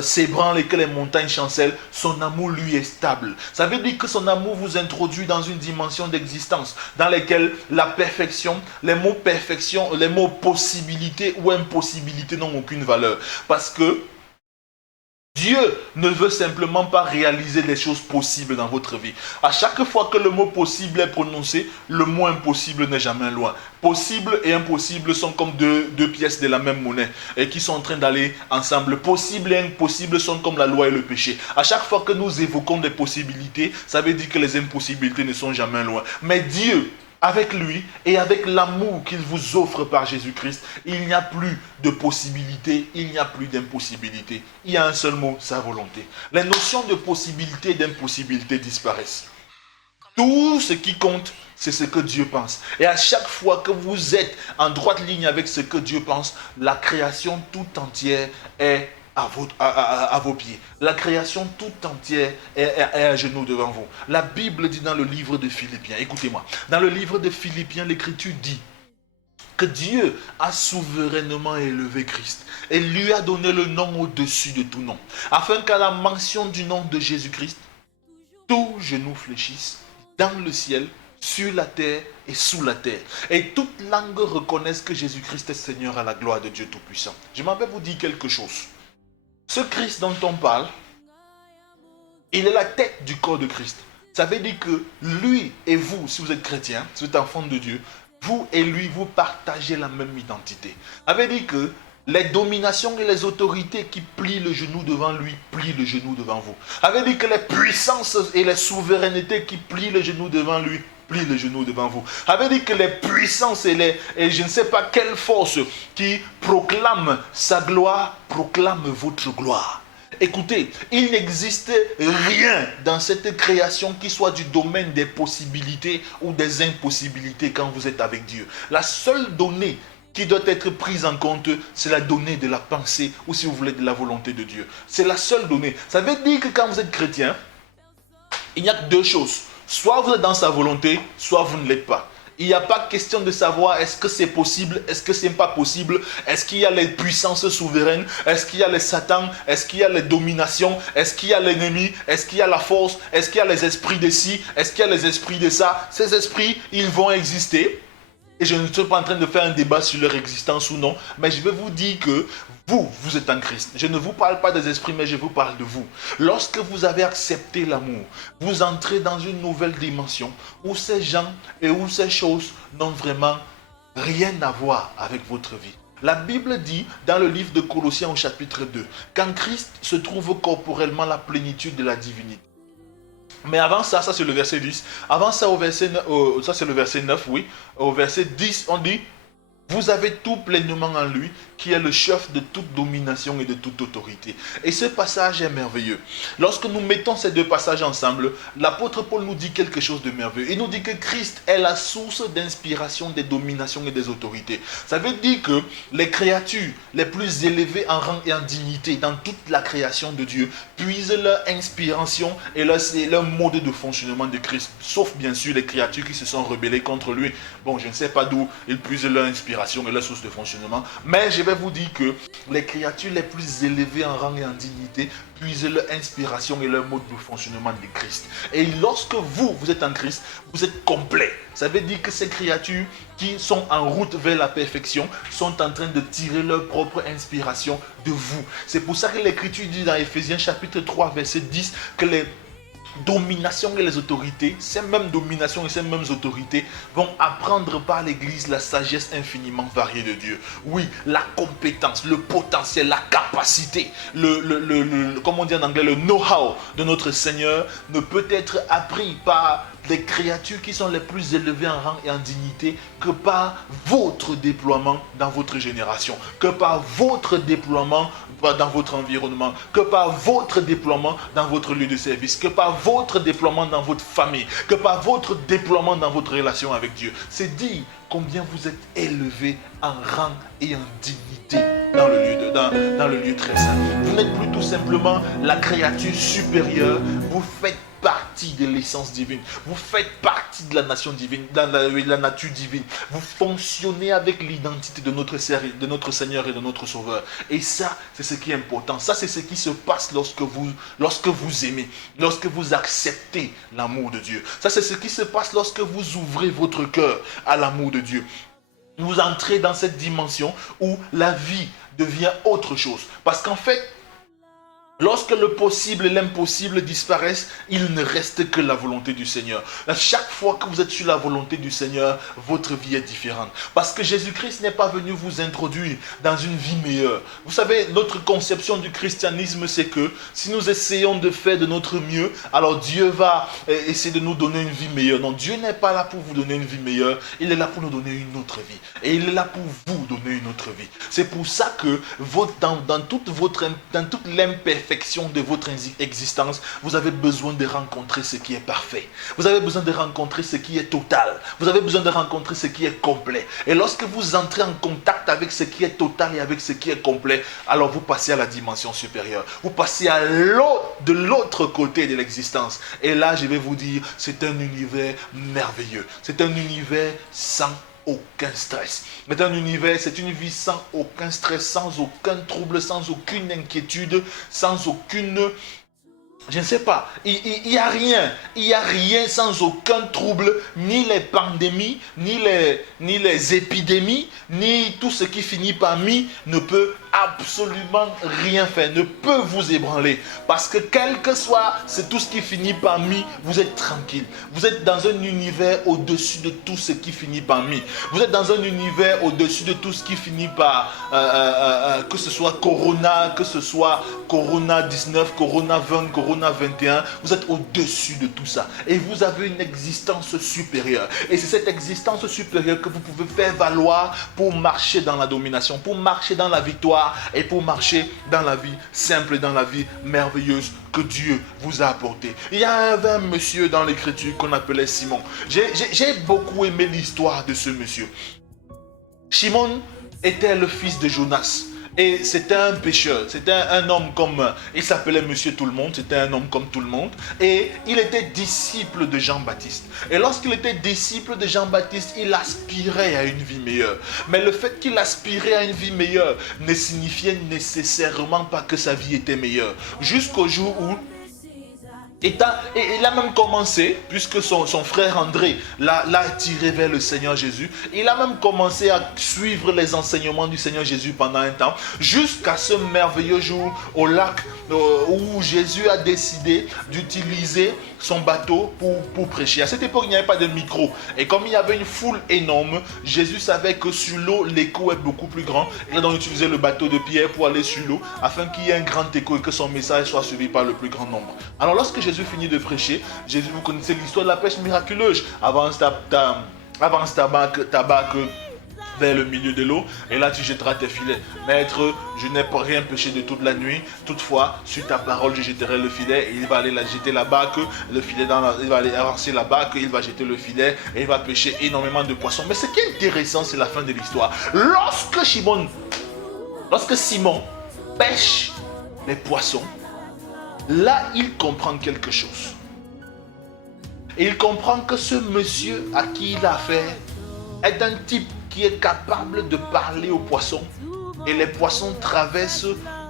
s'ébranlent et que les montagnes chancellent, son amour lui est stable. Ça veut dire que son amour vous introduit dans une dimension d'existence dans laquelle la perfection, les mots possibilité ou impossibilité n'ont aucune valeur. Parce que Dieu ne veut simplement pas réaliser les choses possibles dans votre vie. À chaque fois que le mot possible est prononcé, le mot impossible n'est jamais loin. Possible et impossible sont comme deux pièces de la même monnaie et qui sont en train d'aller ensemble. Possible et impossible sont comme la loi et le péché. À chaque fois que nous évoquons des possibilités, ça veut dire que les impossibilités ne sont jamais loin. Mais Dieu, avec lui et avec l'amour qu'il vous offre par Jésus-Christ, il n'y a plus de possibilité, il n'y a plus d'impossibilité. Il y a un seul mot, sa volonté. Les notions de possibilité et d'impossibilité disparaissent. Tout ce qui compte, c'est ce que Dieu pense. Et à chaque fois que vous êtes en droite ligne avec ce que Dieu pense, la création tout entière est à vos pieds. La création tout entière est à genoux devant vous. La Bible dit dans le livre de Philippiens, écoutez-moi, dans le livre de Philippiens, l'Écriture dit que Dieu a souverainement élevé Christ et lui a donné le nom au-dessus de tout nom, afin qu'à la mention du nom de Jésus-Christ, tout genou fléchisse dans le ciel, sur la terre et sous la terre. Et toute langue reconnaisse que Jésus-Christ est Seigneur à la gloire de Dieu Tout-Puissant. Je m'en vais vous dire quelque chose. Ce Christ dont on parle, il est la tête du corps de Christ. Ça veut dire que lui et vous, si vous êtes chrétien, si vous êtes enfant de Dieu, vous et lui, vous partagez la même identité. Ça veut dire que les dominations et les autorités qui plient le genou devant lui, plient le genou devant vous. Ça veut dire que les puissances et les souverainetés qui plient le genou devant lui, plient le genou devant vous. Ça veut dire que les puissances et je ne sais pas quelle force qui proclament sa gloire, proclament votre gloire. Écoutez, il n'existe rien dans cette création qui soit du domaine des possibilités ou des impossibilités quand vous êtes avec Dieu. La seule donnée qui doit être prise en compte, c'est la donnée de la pensée ou si vous voulez de la volonté de Dieu. C'est la seule donnée. Ça veut dire que quand vous êtes chrétien, il n'y a que deux choses. Soit vous êtes dans sa volonté, soit vous ne l'êtes pas. Il n'y a pas question de savoir est-ce que c'est possible, est-ce que c'est pas possible, est-ce qu'il y a les puissances souveraines, est-ce qu'il y a les satans, est-ce qu'il y a les dominations, est-ce qu'il y a l'ennemi, est-ce qu'il y a la force, est-ce qu'il y a les esprits de ci, est-ce qu'il y a les esprits de ça. Ces esprits, ils vont exister. Et je ne suis pas en train de faire un débat sur leur existence ou non, mais je vais vous dire que vous êtes en Christ. Je ne vous parle pas des esprits, mais je vous parle de vous. Lorsque vous avez accepté l'amour, vous entrez dans une nouvelle dimension où ces gens et où ces choses n'ont vraiment rien à voir avec votre vie. La Bible dit dans le livre de Colossiens au chapitre 2, qu'en Christ se trouve corporellement la plénitude de la divinité. Mais avant ça, ça c'est le verset 10. Avant ça, ça c'est le verset 9, oui. Au verset 10, on dit, vous avez tout pleinement en lui, qui est le chef de toute domination et de toute autorité. Et ce passage est merveilleux. Lorsque nous mettons ces deux passages ensemble, l'apôtre Paul nous dit quelque chose de merveilleux. Il nous dit que Christ est la source d'inspiration des dominations et des autorités. Ça veut dire que les créatures les plus élevées en rang et en dignité dans toute la création de Dieu puisent leur inspiration et leur mode de fonctionnement de Christ. Sauf bien sûr les créatures qui se sont rebellées contre lui. Bon, je ne sais pas d'où ils puisent leur inspiration et leur source de fonctionnement. Mais je vais vous dire que les créatures les plus élevées en rang et en dignité puisent leur inspiration et leur mode de fonctionnement de Christ. Et lorsque vous êtes en Christ, vous êtes complet. Ça veut dire que ces créatures qui sont en route vers la perfection sont en train de tirer leur propre inspiration de vous. C'est pour ça que l'Écriture dit dans Éphésiens chapitre 3 verset 10 que les dominations et les autorités, ces mêmes dominations et ces mêmes autorités vont apprendre par l'Église la sagesse infiniment variée de Dieu. Oui, la compétence, le potentiel, la capacité, comme on dit en anglais, le know-how de notre Seigneur ne peut être appris par les créatures qui sont les plus élevées en rang et en dignité que par votre déploiement dans votre génération, que par votre déploiement dans votre environnement, que par votre déploiement dans votre lieu de service, que par votre déploiement dans votre famille, que par votre déploiement dans votre relation avec Dieu. C'est dire combien vous êtes élevé en rang et en dignité dans le lieu très saint. Vous n'êtes plus tout simplement la créature supérieure, vous faites partie de l'essence divine. Vous faites partie de la nation divine, de la nature divine. Vous fonctionnez avec l'identité de notre Seigneur et de notre Sauveur. Et ça, c'est ce qui est important. Ça, c'est ce qui se passe lorsque vous aimez, lorsque vous acceptez l'amour de Dieu. Ça, c'est ce qui se passe lorsque vous ouvrez votre cœur à l'amour de Dieu. Vous entrez dans cette dimension où la vie devient autre chose. Parce qu'en fait, lorsque le possible et l'impossible disparaissent, il ne reste que la volonté du Seigneur. À chaque fois que vous êtes sur la volonté du Seigneur, votre vie est différente. Parce que Jésus-Christ n'est pas venu vous introduire dans une vie meilleure. Vous savez, notre conception du christianisme, c'est que si nous essayons de faire de notre mieux, alors Dieu va essayer de nous donner une vie meilleure. Non, Dieu n'est pas là pour vous donner une vie meilleure. Il est là pour nous donner une autre vie. Et il est là pour vous donner une autre vie. C'est pour ça que dans toute l'imperfection de votre existence, vous avez besoin de rencontrer ce qui est parfait. Vous avez besoin de rencontrer ce qui est total. Vous avez besoin de rencontrer ce qui est complet. Et lorsque vous entrez en contact avec ce qui est total et avec ce qui est complet, alors vous passez à la dimension supérieure. Vous passez de l'autre côté de l'existence. Et là, je vais vous dire, c'est un univers merveilleux. C'est un univers sans aucun stress. Mais un univers, c'est une vie sans aucun stress, sans aucun trouble, sans aucune inquiétude, sans aucune... Je ne sais pas, il n'y a rien, sans aucun trouble, ni les pandémies, ni les épidémies, ni tout ce qui finit par mi ne peut absolument rien faire, ne peut vous ébranler. Parce que quel que soit tout ce qui finit par mi, vous êtes tranquille. Vous êtes dans un univers au-dessus de tout ce qui finit par mi. Vous êtes dans un univers au-dessus de tout ce qui finit par, que ce soit Corona, que ce soit Corona 19, Corona 20, Corona 21, vous êtes au-dessus de tout ça. Et vous avez une existence supérieure. Et c'est cette existence supérieure que vous pouvez faire valoir pour marcher dans la domination, pour marcher dans la victoire et pour marcher dans la vie simple, dans la vie merveilleuse que Dieu vous a apportée. Il y avait un monsieur dans l'écriture qu'on appelait Simon. J'ai beaucoup aimé l'histoire de ce monsieur. Simon était le fils de Jonas. Et c'était un pécheur, c'était un homme comme, il s'appelait Monsieur Tout-le-Monde, c'était un homme comme tout le monde. Et il était disciple de Jean-Baptiste. Et lorsqu'il était disciple de Jean-Baptiste, il aspirait à une vie meilleure. Mais le fait qu'il aspirait à une vie meilleure ne signifiait nécessairement pas que sa vie était meilleure. Jusqu'au jour où il a même commencé, puisque son frère André l'a attiré vers le Seigneur Jésus, il a même commencé à suivre les enseignements du Seigneur Jésus pendant un temps, jusqu'à ce merveilleux jour au lac où Jésus a décidé d'utiliser son bateau pour prêcher. À cette époque, il n'y avait pas de micro. Et comme il y avait une foule énorme, Jésus savait que sur l'eau, l'écho est beaucoup plus grand. Il a donc utilisé le bateau de Pierre pour aller sur l'eau, afin qu'il y ait un grand écho et que son message soit suivi par le plus grand nombre. Alors lorsque Jésus finit de prêcher, Jésus, vous connaissez l'histoire de la pêche miraculeuse. Avance ta barque vers le milieu de l'eau, et là tu jetteras tes filets. Maître, je n'ai pas rien pêché de toute la nuit, toutefois, sur ta parole, je jetterai le filet, et il va aller jeter la barque, le filet il va aller avancer la barque, il va jeter le filet, et il va pêcher énormément de poissons. Mais ce qui est intéressant, c'est la fin de l'histoire. Lorsque Simon pêche les poissons, là, il comprend quelque chose. Et il comprend que ce monsieur à qui il a affaire est un type qui est capable de parler aux poissons. Et les poissons traversent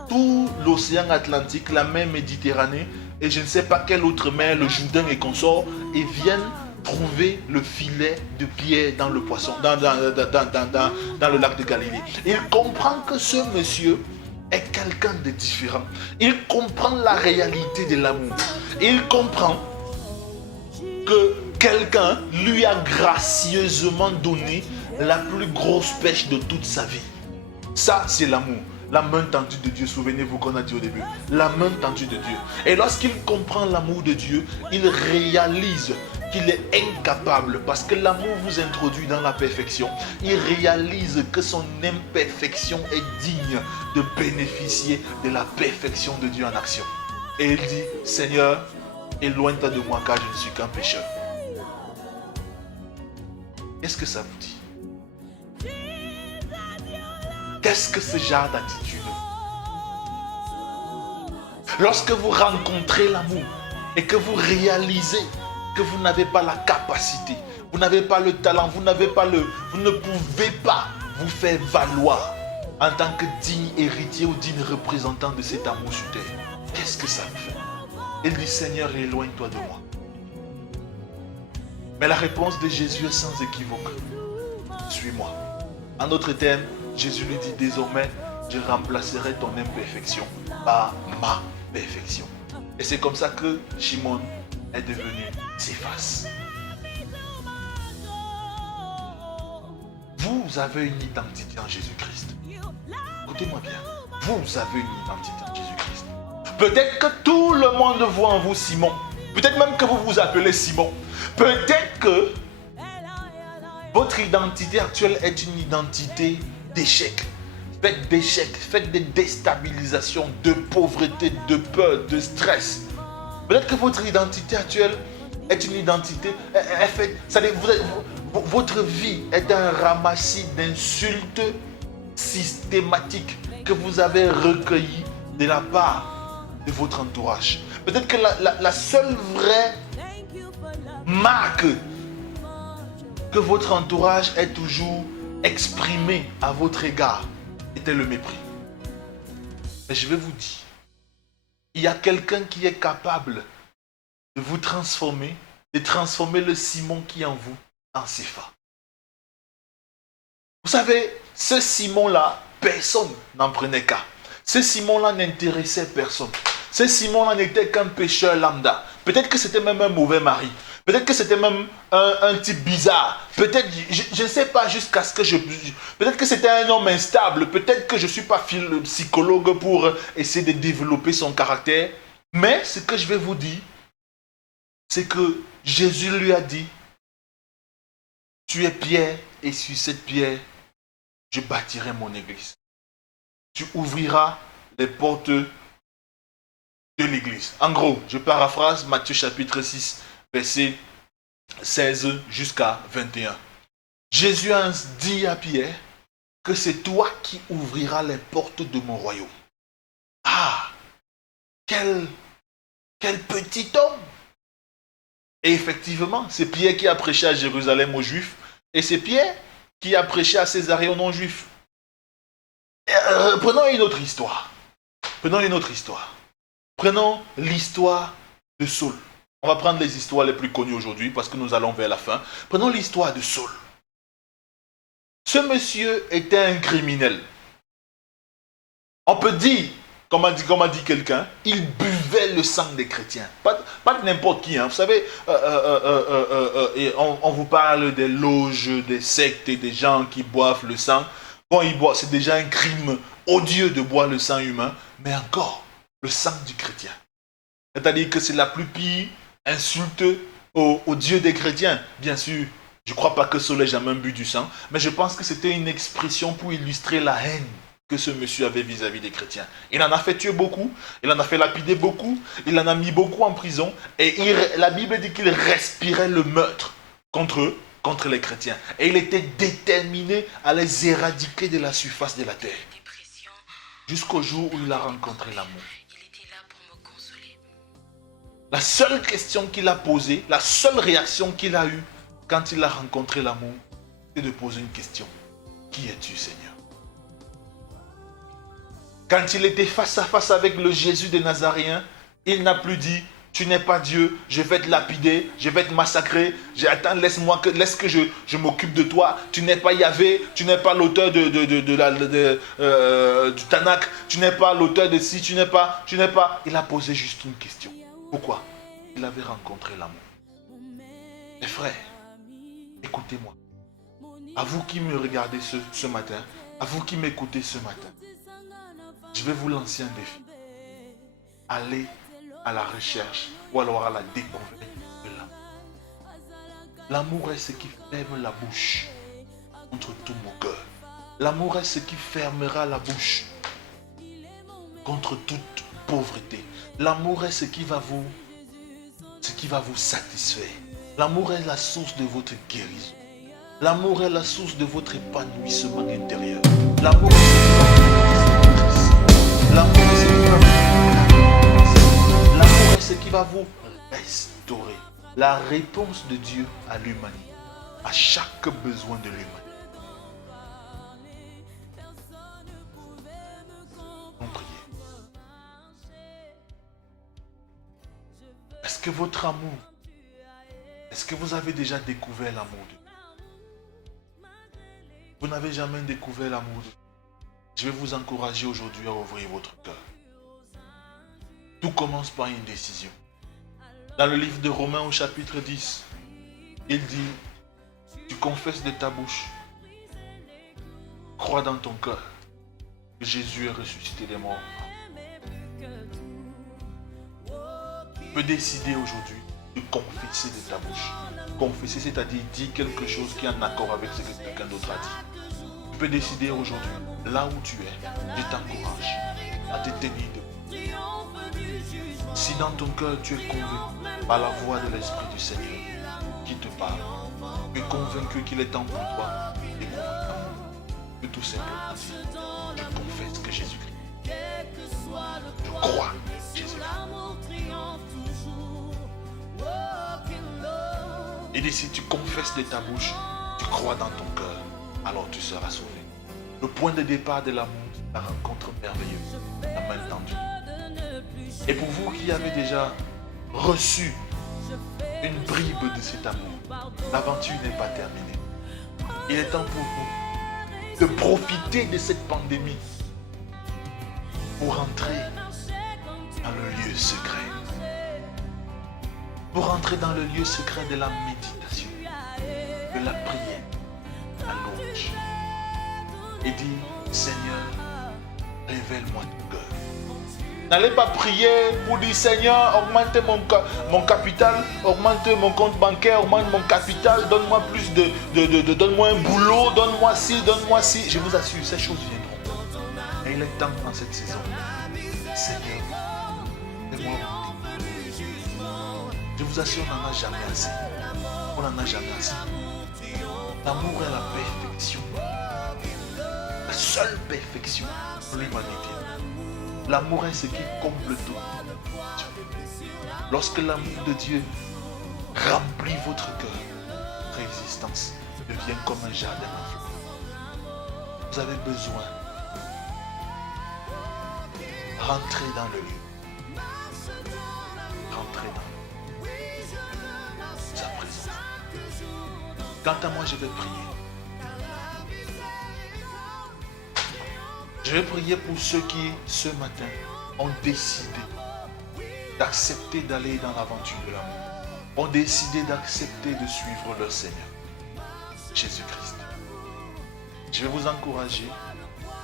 tout l'océan Atlantique, la mer Méditerranée, et je ne sais pas quelle autre mer, le Jourdain et consorts, et viennent trouver le filet de Pierre dans le poisson, dans le lac de Galilée. Il comprend que ce monsieur est quelqu'un de différent. Il comprend la réalité de l'amour. Il comprend que quelqu'un lui a gracieusement donné la plus grosse pêche de toute sa vie. Ça, c'est l'amour. La main tendue de Dieu, souvenez-vous qu'on a dit au début. La main tendue de Dieu. Et lorsqu'il comprend l'amour de Dieu, il réalise qu'il est incapable, parce que l'amour vous introduit dans la perfection. Il réalise que son imperfection est digne de bénéficier de la perfection de Dieu en action. Et il dit, Seigneur, éloigne-toi de moi car je ne suis qu'un pécheur. Qu'est-ce que ça vous dit? Qu'est-ce que ce genre d'attitude? Lorsque vous rencontrez l'amour et que vous réalisez que vous n'avez pas la capacité, vous n'avez pas le talent, vous ne pouvez pas vous faire valoir en tant que digne héritier ou digne représentant de cet amour sur terre. Qu'est-ce que ça vous fait? Il dit, Seigneur, éloigne-toi de moi. Mais la réponse de Jésus est sans équivoque. Suis-moi. En d'autres termes, Jésus lui dit, désormais, je remplacerai ton imperfection par ma perfection. Et c'est comme ça que Simon est devenu Céphas. Vous avez une identité en Jésus-Christ. Écoutez-moi bien. Vous avez une identité en Jésus-Christ. Peut-être que tout le monde voit en vous Simon. Peut-être même que vous vous appelez Simon. Peut-être que votre identité actuelle est une identité d'échec. Faites d'échecs, faites des déstabilisations, de pauvreté, de peur, de stress. Peut-être que votre identité actuelle est une identité, votre vie est un ramassis d'insultes systématiques que vous avez recueillies de la part de votre entourage. Peut-être que la seule vraie marque que votre entourage ait toujours exprimé à votre égard était le mépris. Mais je vais vous dire, il y a quelqu'un qui est capable de vous transformer, de transformer le Simon qui est en vous en Cépha. Vous savez, ce Simon-là, personne n'en prenait qu'à. Ce Simon-là n'intéressait personne. Ce Simon-là n'était qu'un pécheur lambda. Peut-être que c'était même un mauvais mari. Peut-être que c'était même un type bizarre. Peut-être, je ne sais pas jusqu'à ce que peut-être que c'était un homme instable. Peut-être que je ne suis pas psychologue pour essayer de développer son caractère. Mais ce que je vais vous dire, c'est que Jésus lui a dit, tu es pierre et sur cette pierre, je bâtirai mon église. Tu ouvriras les portes de l'église. En gros, je paraphrase Matthieu chapitre 6, verset 16 jusqu'à 21. Jésus a dit à Pierre que c'est toi qui ouvriras les portes de mon royaume. Ah, quel petit homme! Et effectivement, c'est Pierre qui a prêché à Jérusalem aux Juifs et c'est Pierre qui a prêché à Césarée aux non-juifs. Prenons une autre histoire. Prenons l'histoire de Saul. On va prendre les histoires les plus connues aujourd'hui parce que nous allons vers la fin. Prenons l'histoire de Saul. Ce monsieur était un criminel. On peut dire, comme a dit quelqu'un, il buvait le sang des chrétiens. Pas de n'importe qui. Hein. Vous savez, on vous parle des loges, des sectes et des gens qui boivent le sang. Bon, ils boivent, c'est déjà un crime odieux de boire le sang humain, mais encore le sang du chrétien. C'est-à-dire que c'est la plus pire insulte au Dieu des chrétiens. Bien sûr, je ne crois pas que Saul ait jamais bu du sang, mais je pense que c'était une expression pour illustrer la haine que ce monsieur avait vis-à-vis des chrétiens. Il en a fait tuer beaucoup, il en a fait lapider beaucoup, il en a mis beaucoup en prison, et la Bible dit qu'il respirait le meurtre contre eux, contre les chrétiens. Et il était déterminé à les éradiquer de la surface de la terre. Jusqu'au jour où il a rencontré l'amour. La seule question qu'il a posée, la seule réaction qu'il a eue quand il a rencontré l'amour, c'est de poser une question. Qui es-tu, Seigneur? Quand il était face à face avec le Jésus des Nazaréens, il n'a plus dit, tu n'es pas Dieu, je vais te lapider, je vais te massacrer, attends, laisse que je m'occupe de toi, tu n'es pas Yahvé, tu n'es pas l'auteur du Tanakh, tu n'es pas l'auteur de ci, tu n'es pas. Il a posé juste une question. Pourquoi? Il avait rencontré l'amour. Mes frères, écoutez-moi. À vous qui me regardez ce matin, à vous qui m'écoutez ce matin, je vais vous lancer un défi. Allez à la recherche ou alors à la découverte de l'amour. L'amour est ce qui ferme la bouche contre tout mon cœur. L'amour est ce qui fermera la bouche contre toute pauvreté. L'amour est ce qui va vous satisfaire. L'amour est la source de votre guérison. L'amour est la source de votre épanouissement intérieur. L'amour est ce qui va vous L'amour est ce qui va vous L'amour est ce qui va vous restaurer. La réponse de Dieu à l'humanité, à chaque besoin de l'humanité. On prie. Est-ce que votre amour, est-ce que vous avez déjà découvert l'amour de Dieu? Vous n'avez jamais découvert l'amour de Dieu. Je vais vous encourager aujourd'hui à ouvrir votre cœur. Tout commence par une décision. Dans le livre de Romains au chapitre 10, il dit, tu confesses de ta bouche, crois dans ton cœur que Jésus est ressuscité des morts. Tu peux décider aujourd'hui de confesser de ta bouche. Confesser, c'est-à-dire dire quelque chose qui est en accord avec ce que quelqu'un d'autre a dit. Tu peux décider aujourd'hui, là où tu es, je t'encourage à te tenir debout. Si dans ton cœur tu es convaincu par la voix de l'Esprit du Seigneur qui te parle, tu es convaincu qu'il est temps pour toi de découvrir l'amour, que tout simplement dire, je confesse que Jésus-Christ, je crois Jésus-Christ. Et si tu confesses de ta bouche tu crois dans ton cœur, alors tu seras sauvé. Le point de départ de l'amour, c'est la rencontre merveilleuse, la main tendue. Et pour vous qui avez déjà reçu une bribe de cet amour, l'aventure n'est pas terminée. Il est temps pour vous de profiter de cette pandémie pour entrer dans le lieu secret. Pour entrer dans le lieu secret de la méditation, de la prière, de la louange. Et dire, Seigneur, révèle-moi ton cœur. N'allez pas prier pour dire, Seigneur, augmente mon capital, augmente mon compte bancaire, augmente mon capital, donne-moi plus donne-moi un boulot, donne-moi ci, donne-moi ci. Je vous assure, ces choses viendront. Et il est temps dans cette saison. Seigneur, fais-moi. Je vous assure, on n'en a jamais assez. On n'en a jamais assez. L'amour est la perfection. La seule perfection pour l'humanité. L'amour est ce qui comble tout. Lorsque l'amour de Dieu remplit votre cœur, votre existence devient comme un jardin en fleurs. Vous avez besoin de rentrer dans le lieu. Rentrer dans sa présence. Quant à moi, je vais prier. Je vais prier pour ceux qui, ce matin, ont décidé d'accepter d'aller dans l'aventure de l'amour. Ont décidé d'accepter de suivre leur Seigneur, Jésus-Christ. Je vais vous encourager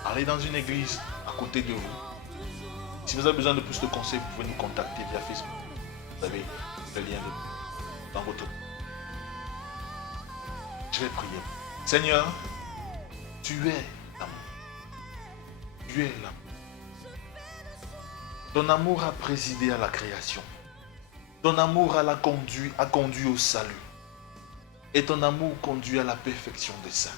à aller dans une église à côté de vous. Si vous avez besoin de plus de conseils, vous pouvez nous contacter via Facebook. Vous avez le lien dans votre... Je vais prier. Seigneur, tu es l'amour. Tu es l'amour. Ton amour a présidé à la création. Ton amour a conduit au salut. Et ton amour conduit à la perfection des saints.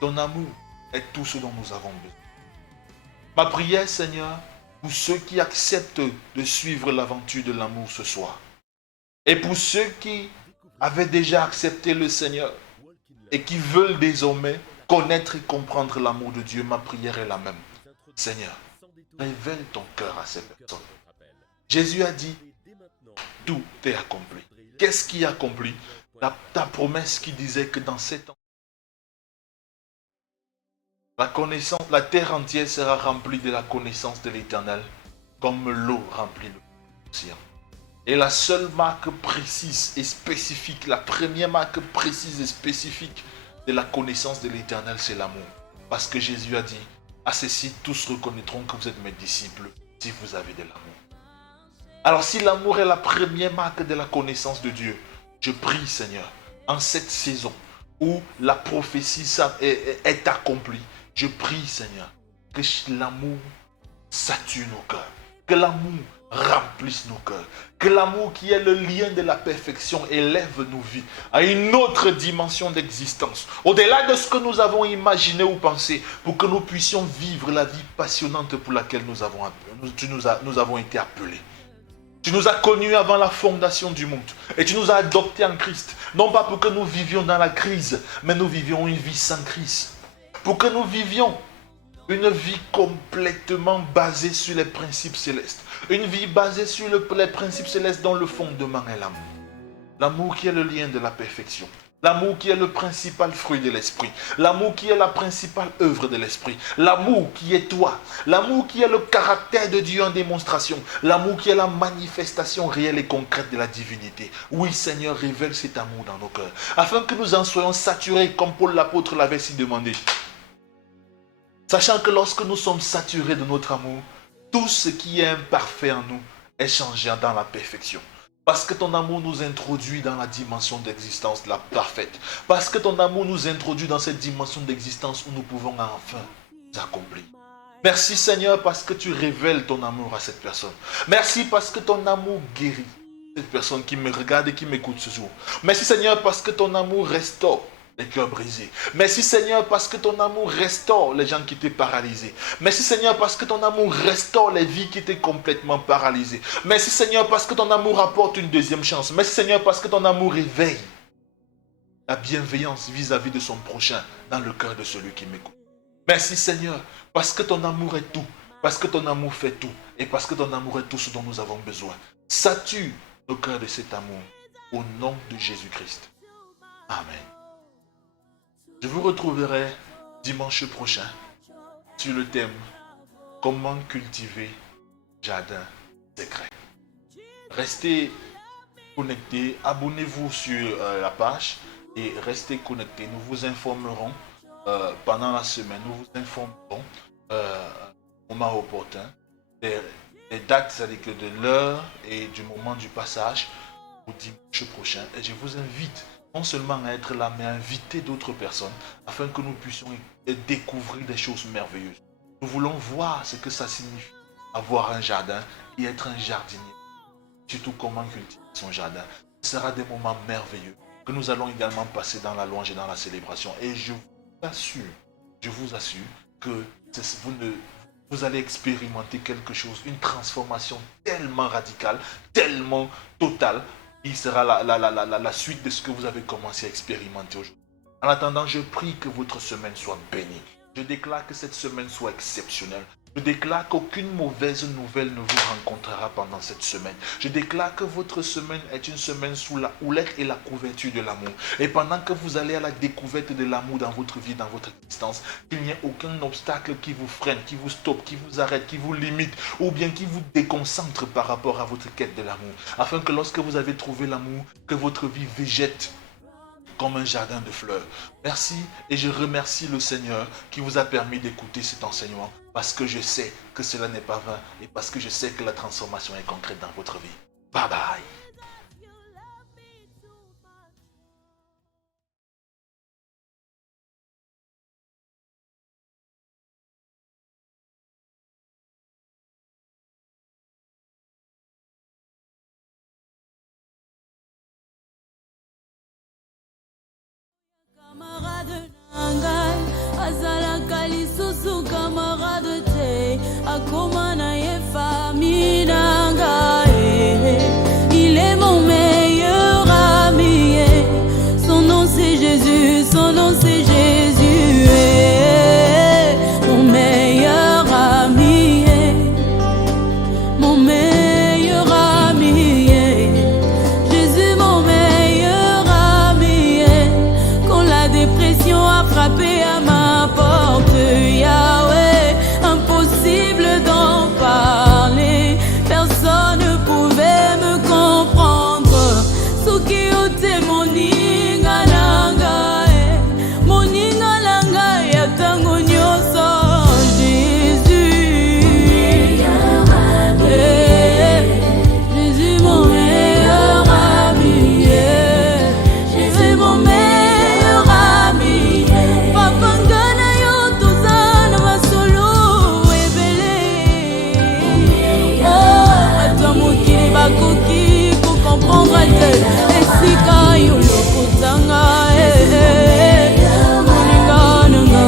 Ton amour est tout ce dont nous avons besoin. Ma prière, Seigneur, pour ceux qui acceptent de suivre l'aventure de l'amour ce soir. Et pour ceux qui avaient déjà accepté le Seigneur et qui veulent désormais connaître et comprendre l'amour de Dieu, ma prière est la même. Seigneur, révèle ton cœur à ces personnes. Jésus a dit, tout est accompli. Qu'est-ce qui est accompli? Ta promesse qui disait que dans 7 ans, la terre entière sera remplie de la connaissance de l'Éternel, comme l'eau remplit l'océan. Et la seule marque précise et spécifique, la première marque précise et spécifique de la connaissance de l'Éternel, c'est l'amour. Parce que Jésus a dit, à ceci tous reconnaîtront que vous êtes mes disciples si vous avez de l'amour. Alors si l'amour est la première marque de la connaissance de Dieu, je prie Seigneur, en cette saison où la prophétie est accomplie, je prie Seigneur, que l'amour sature nos cœurs, que l'amour remplisse nos cœurs, que l'amour qui est le lien de la perfection élève nos vies à une autre dimension d'existence, au-delà de ce que nous avons imaginé ou pensé, pour que nous puissions vivre la vie passionnante pour laquelle nous avons été appelés. Tu nous as connus avant la fondation du monde et tu nous as adoptés en Christ, non pas pour que nous vivions dans la crise, mais nous vivions une vie sans crise, pour que nous vivions une vie complètement basée sur les principes célestes. Une vie basée sur les principes célestes dont le fondement est l'amour. L'amour qui est le lien de la perfection. L'amour qui est le principal fruit de l'esprit. L'amour qui est la principale œuvre de l'esprit. L'amour qui est toi. L'amour qui est le caractère de Dieu en démonstration. L'amour qui est la manifestation réelle et concrète de la divinité. Oui, Seigneur, révèle cet amour dans nos cœurs. Afin que nous en soyons saturés comme Paul l'apôtre l'avait si demandé. Sachant que lorsque nous sommes saturés de notre amour, tout ce qui est imparfait en nous est changé dans la perfection. Parce que ton amour nous introduit dans la dimension d'existence la parfaite. Parce que ton amour nous introduit dans cette dimension d'existence où nous pouvons enfin nous accomplir. Merci Seigneur parce que tu révèles ton amour à cette personne. Merci parce que ton amour guérit cette personne qui me regarde et qui m'écoute ce jour. Merci Seigneur parce que ton amour restaure les cœurs brisés. Merci Seigneur parce que ton amour restaure les gens qui étaient paralysés. Merci Seigneur parce que ton amour restaure les vies qui étaient complètement paralysées. Merci Seigneur parce que ton amour apporte une deuxième chance. Merci Seigneur parce que ton amour réveille la bienveillance vis-à-vis de son prochain dans le cœur de celui qui m'écoute. Merci Seigneur, parce que ton amour est tout, parce que ton amour fait tout, et parce que ton amour est tout ce dont nous avons besoin. Sature nos cœurs de cet amour, au nom de Jésus-Christ. Amen. Je vous retrouverai dimanche prochain sur le thème « Comment cultiver jardin secret ». Restez connectés, abonnez-vous sur la page et restez connectés. Nous vous informerons pendant la semaine, nous vous informerons au moment opportun des dates, c'est-à-dire que de l'heure et du moment du passage au dimanche prochain. Et je vous invite non seulement à être là, mais à inviter d'autres personnes afin que nous puissions découvrir des choses merveilleuses. Nous voulons voir ce que ça signifie avoir un jardin et être un jardinier. Surtout comment cultiver son jardin. Ce sera des moments merveilleux que nous allons également passer dans la louange et dans la célébration. Et je vous assure que vous allez expérimenter quelque chose, une transformation tellement radicale, tellement totale, qui sera la suite de ce que vous avez commencé à expérimenter aujourd'hui. En attendant, je prie que votre semaine soit bénie. Je déclare que cette semaine soit exceptionnelle. Je déclare qu'aucune mauvaise nouvelle ne vous rencontrera pendant cette semaine. Je déclare que votre semaine est une semaine sous la houlette et la couverture de l'amour. Et pendant que vous allez à la découverte de l'amour dans votre vie, dans votre existence, qu'il n'y ait aucun obstacle qui vous freine, qui vous stoppe, qui vous arrête, qui vous limite, ou bien qui vous déconcentre par rapport à votre quête de l'amour. Afin que lorsque vous avez trouvé l'amour, que votre vie végète comme un jardin de fleurs. Merci et je remercie le Seigneur qui vous a permis d'écouter cet enseignement parce que je sais que cela n'est pas vain et parce que je sais que la transformation est concrète dans votre vie. Bye bye. Camarade nangai, azalaka lisusu camarade te, akoma na ye famille nangai. Il est mon meilleur ami, son nom c'est Jésus, son nom c'est Jésus. Mon meilleur ami, mon meilleur ami. Jésus mon meilleur ami. Quand la dépression a frappé à ma porte, Yahweh, impossible d'en parler. Personne ne pouvait me comprendre. Soki ote moninga nanga, moninga nanga ya tango nyoso. Jésus, Jésus mon meilleur ami. Jésus mon meilleur ami. Papa ngana yo tozana masolo ebele. Oh, ata mokili bakoki ko comprendre te. Esika yo lokotanga moninga nanga.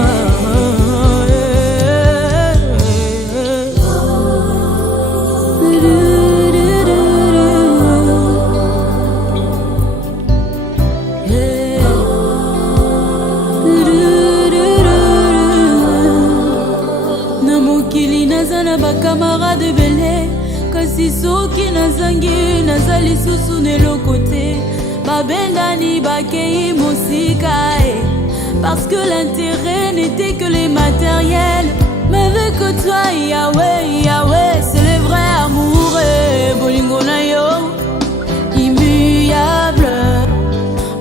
Na mokili naza na bakamarade ebele, kasi soki nazangi naza lisusu na eloko te. Babengani bakei mosika, parce que l'intérêt n'était que les matériels. Mais avec toi Yahweh, Yahweh, c'est le vrai amour. Bolingo na yo immuable,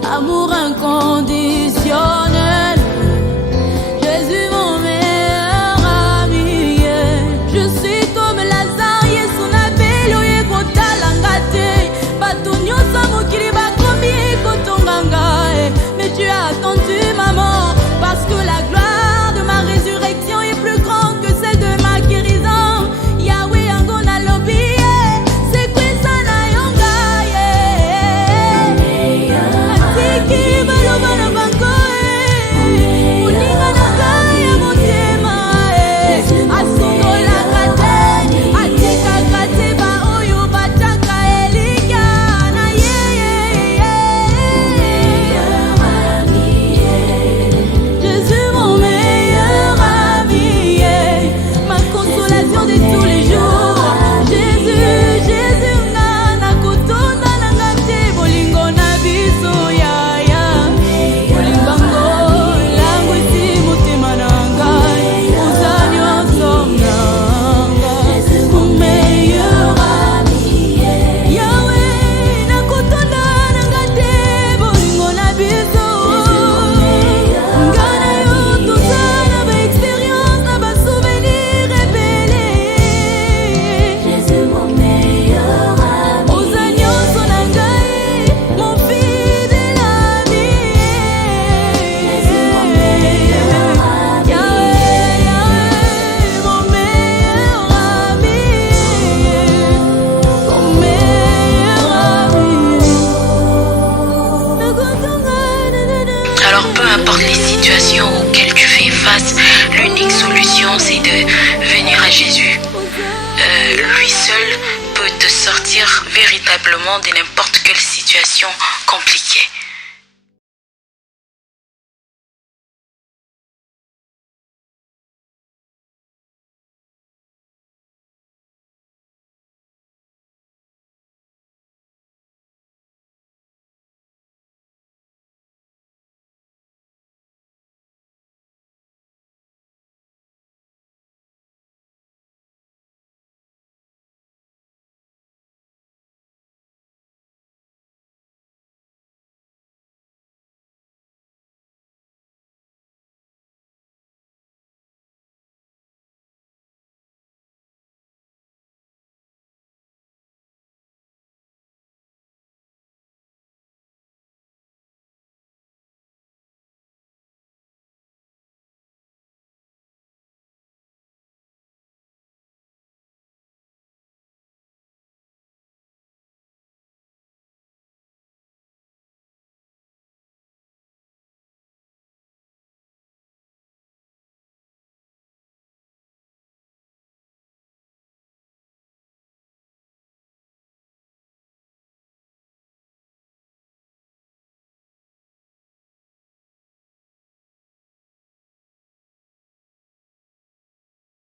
amour inconditionnel. Jésus mon meilleur ami. Je suis comme Lazare, Yesu na belo ye kotalanga te. Bato nyonso mokili bakomi kotonganga, mais tu as attendu ma mort parce que la gloire de ma résurrection est plus grande que celle de ma guérison. Yahweh véritablement de n'importe quelle situation compliquée.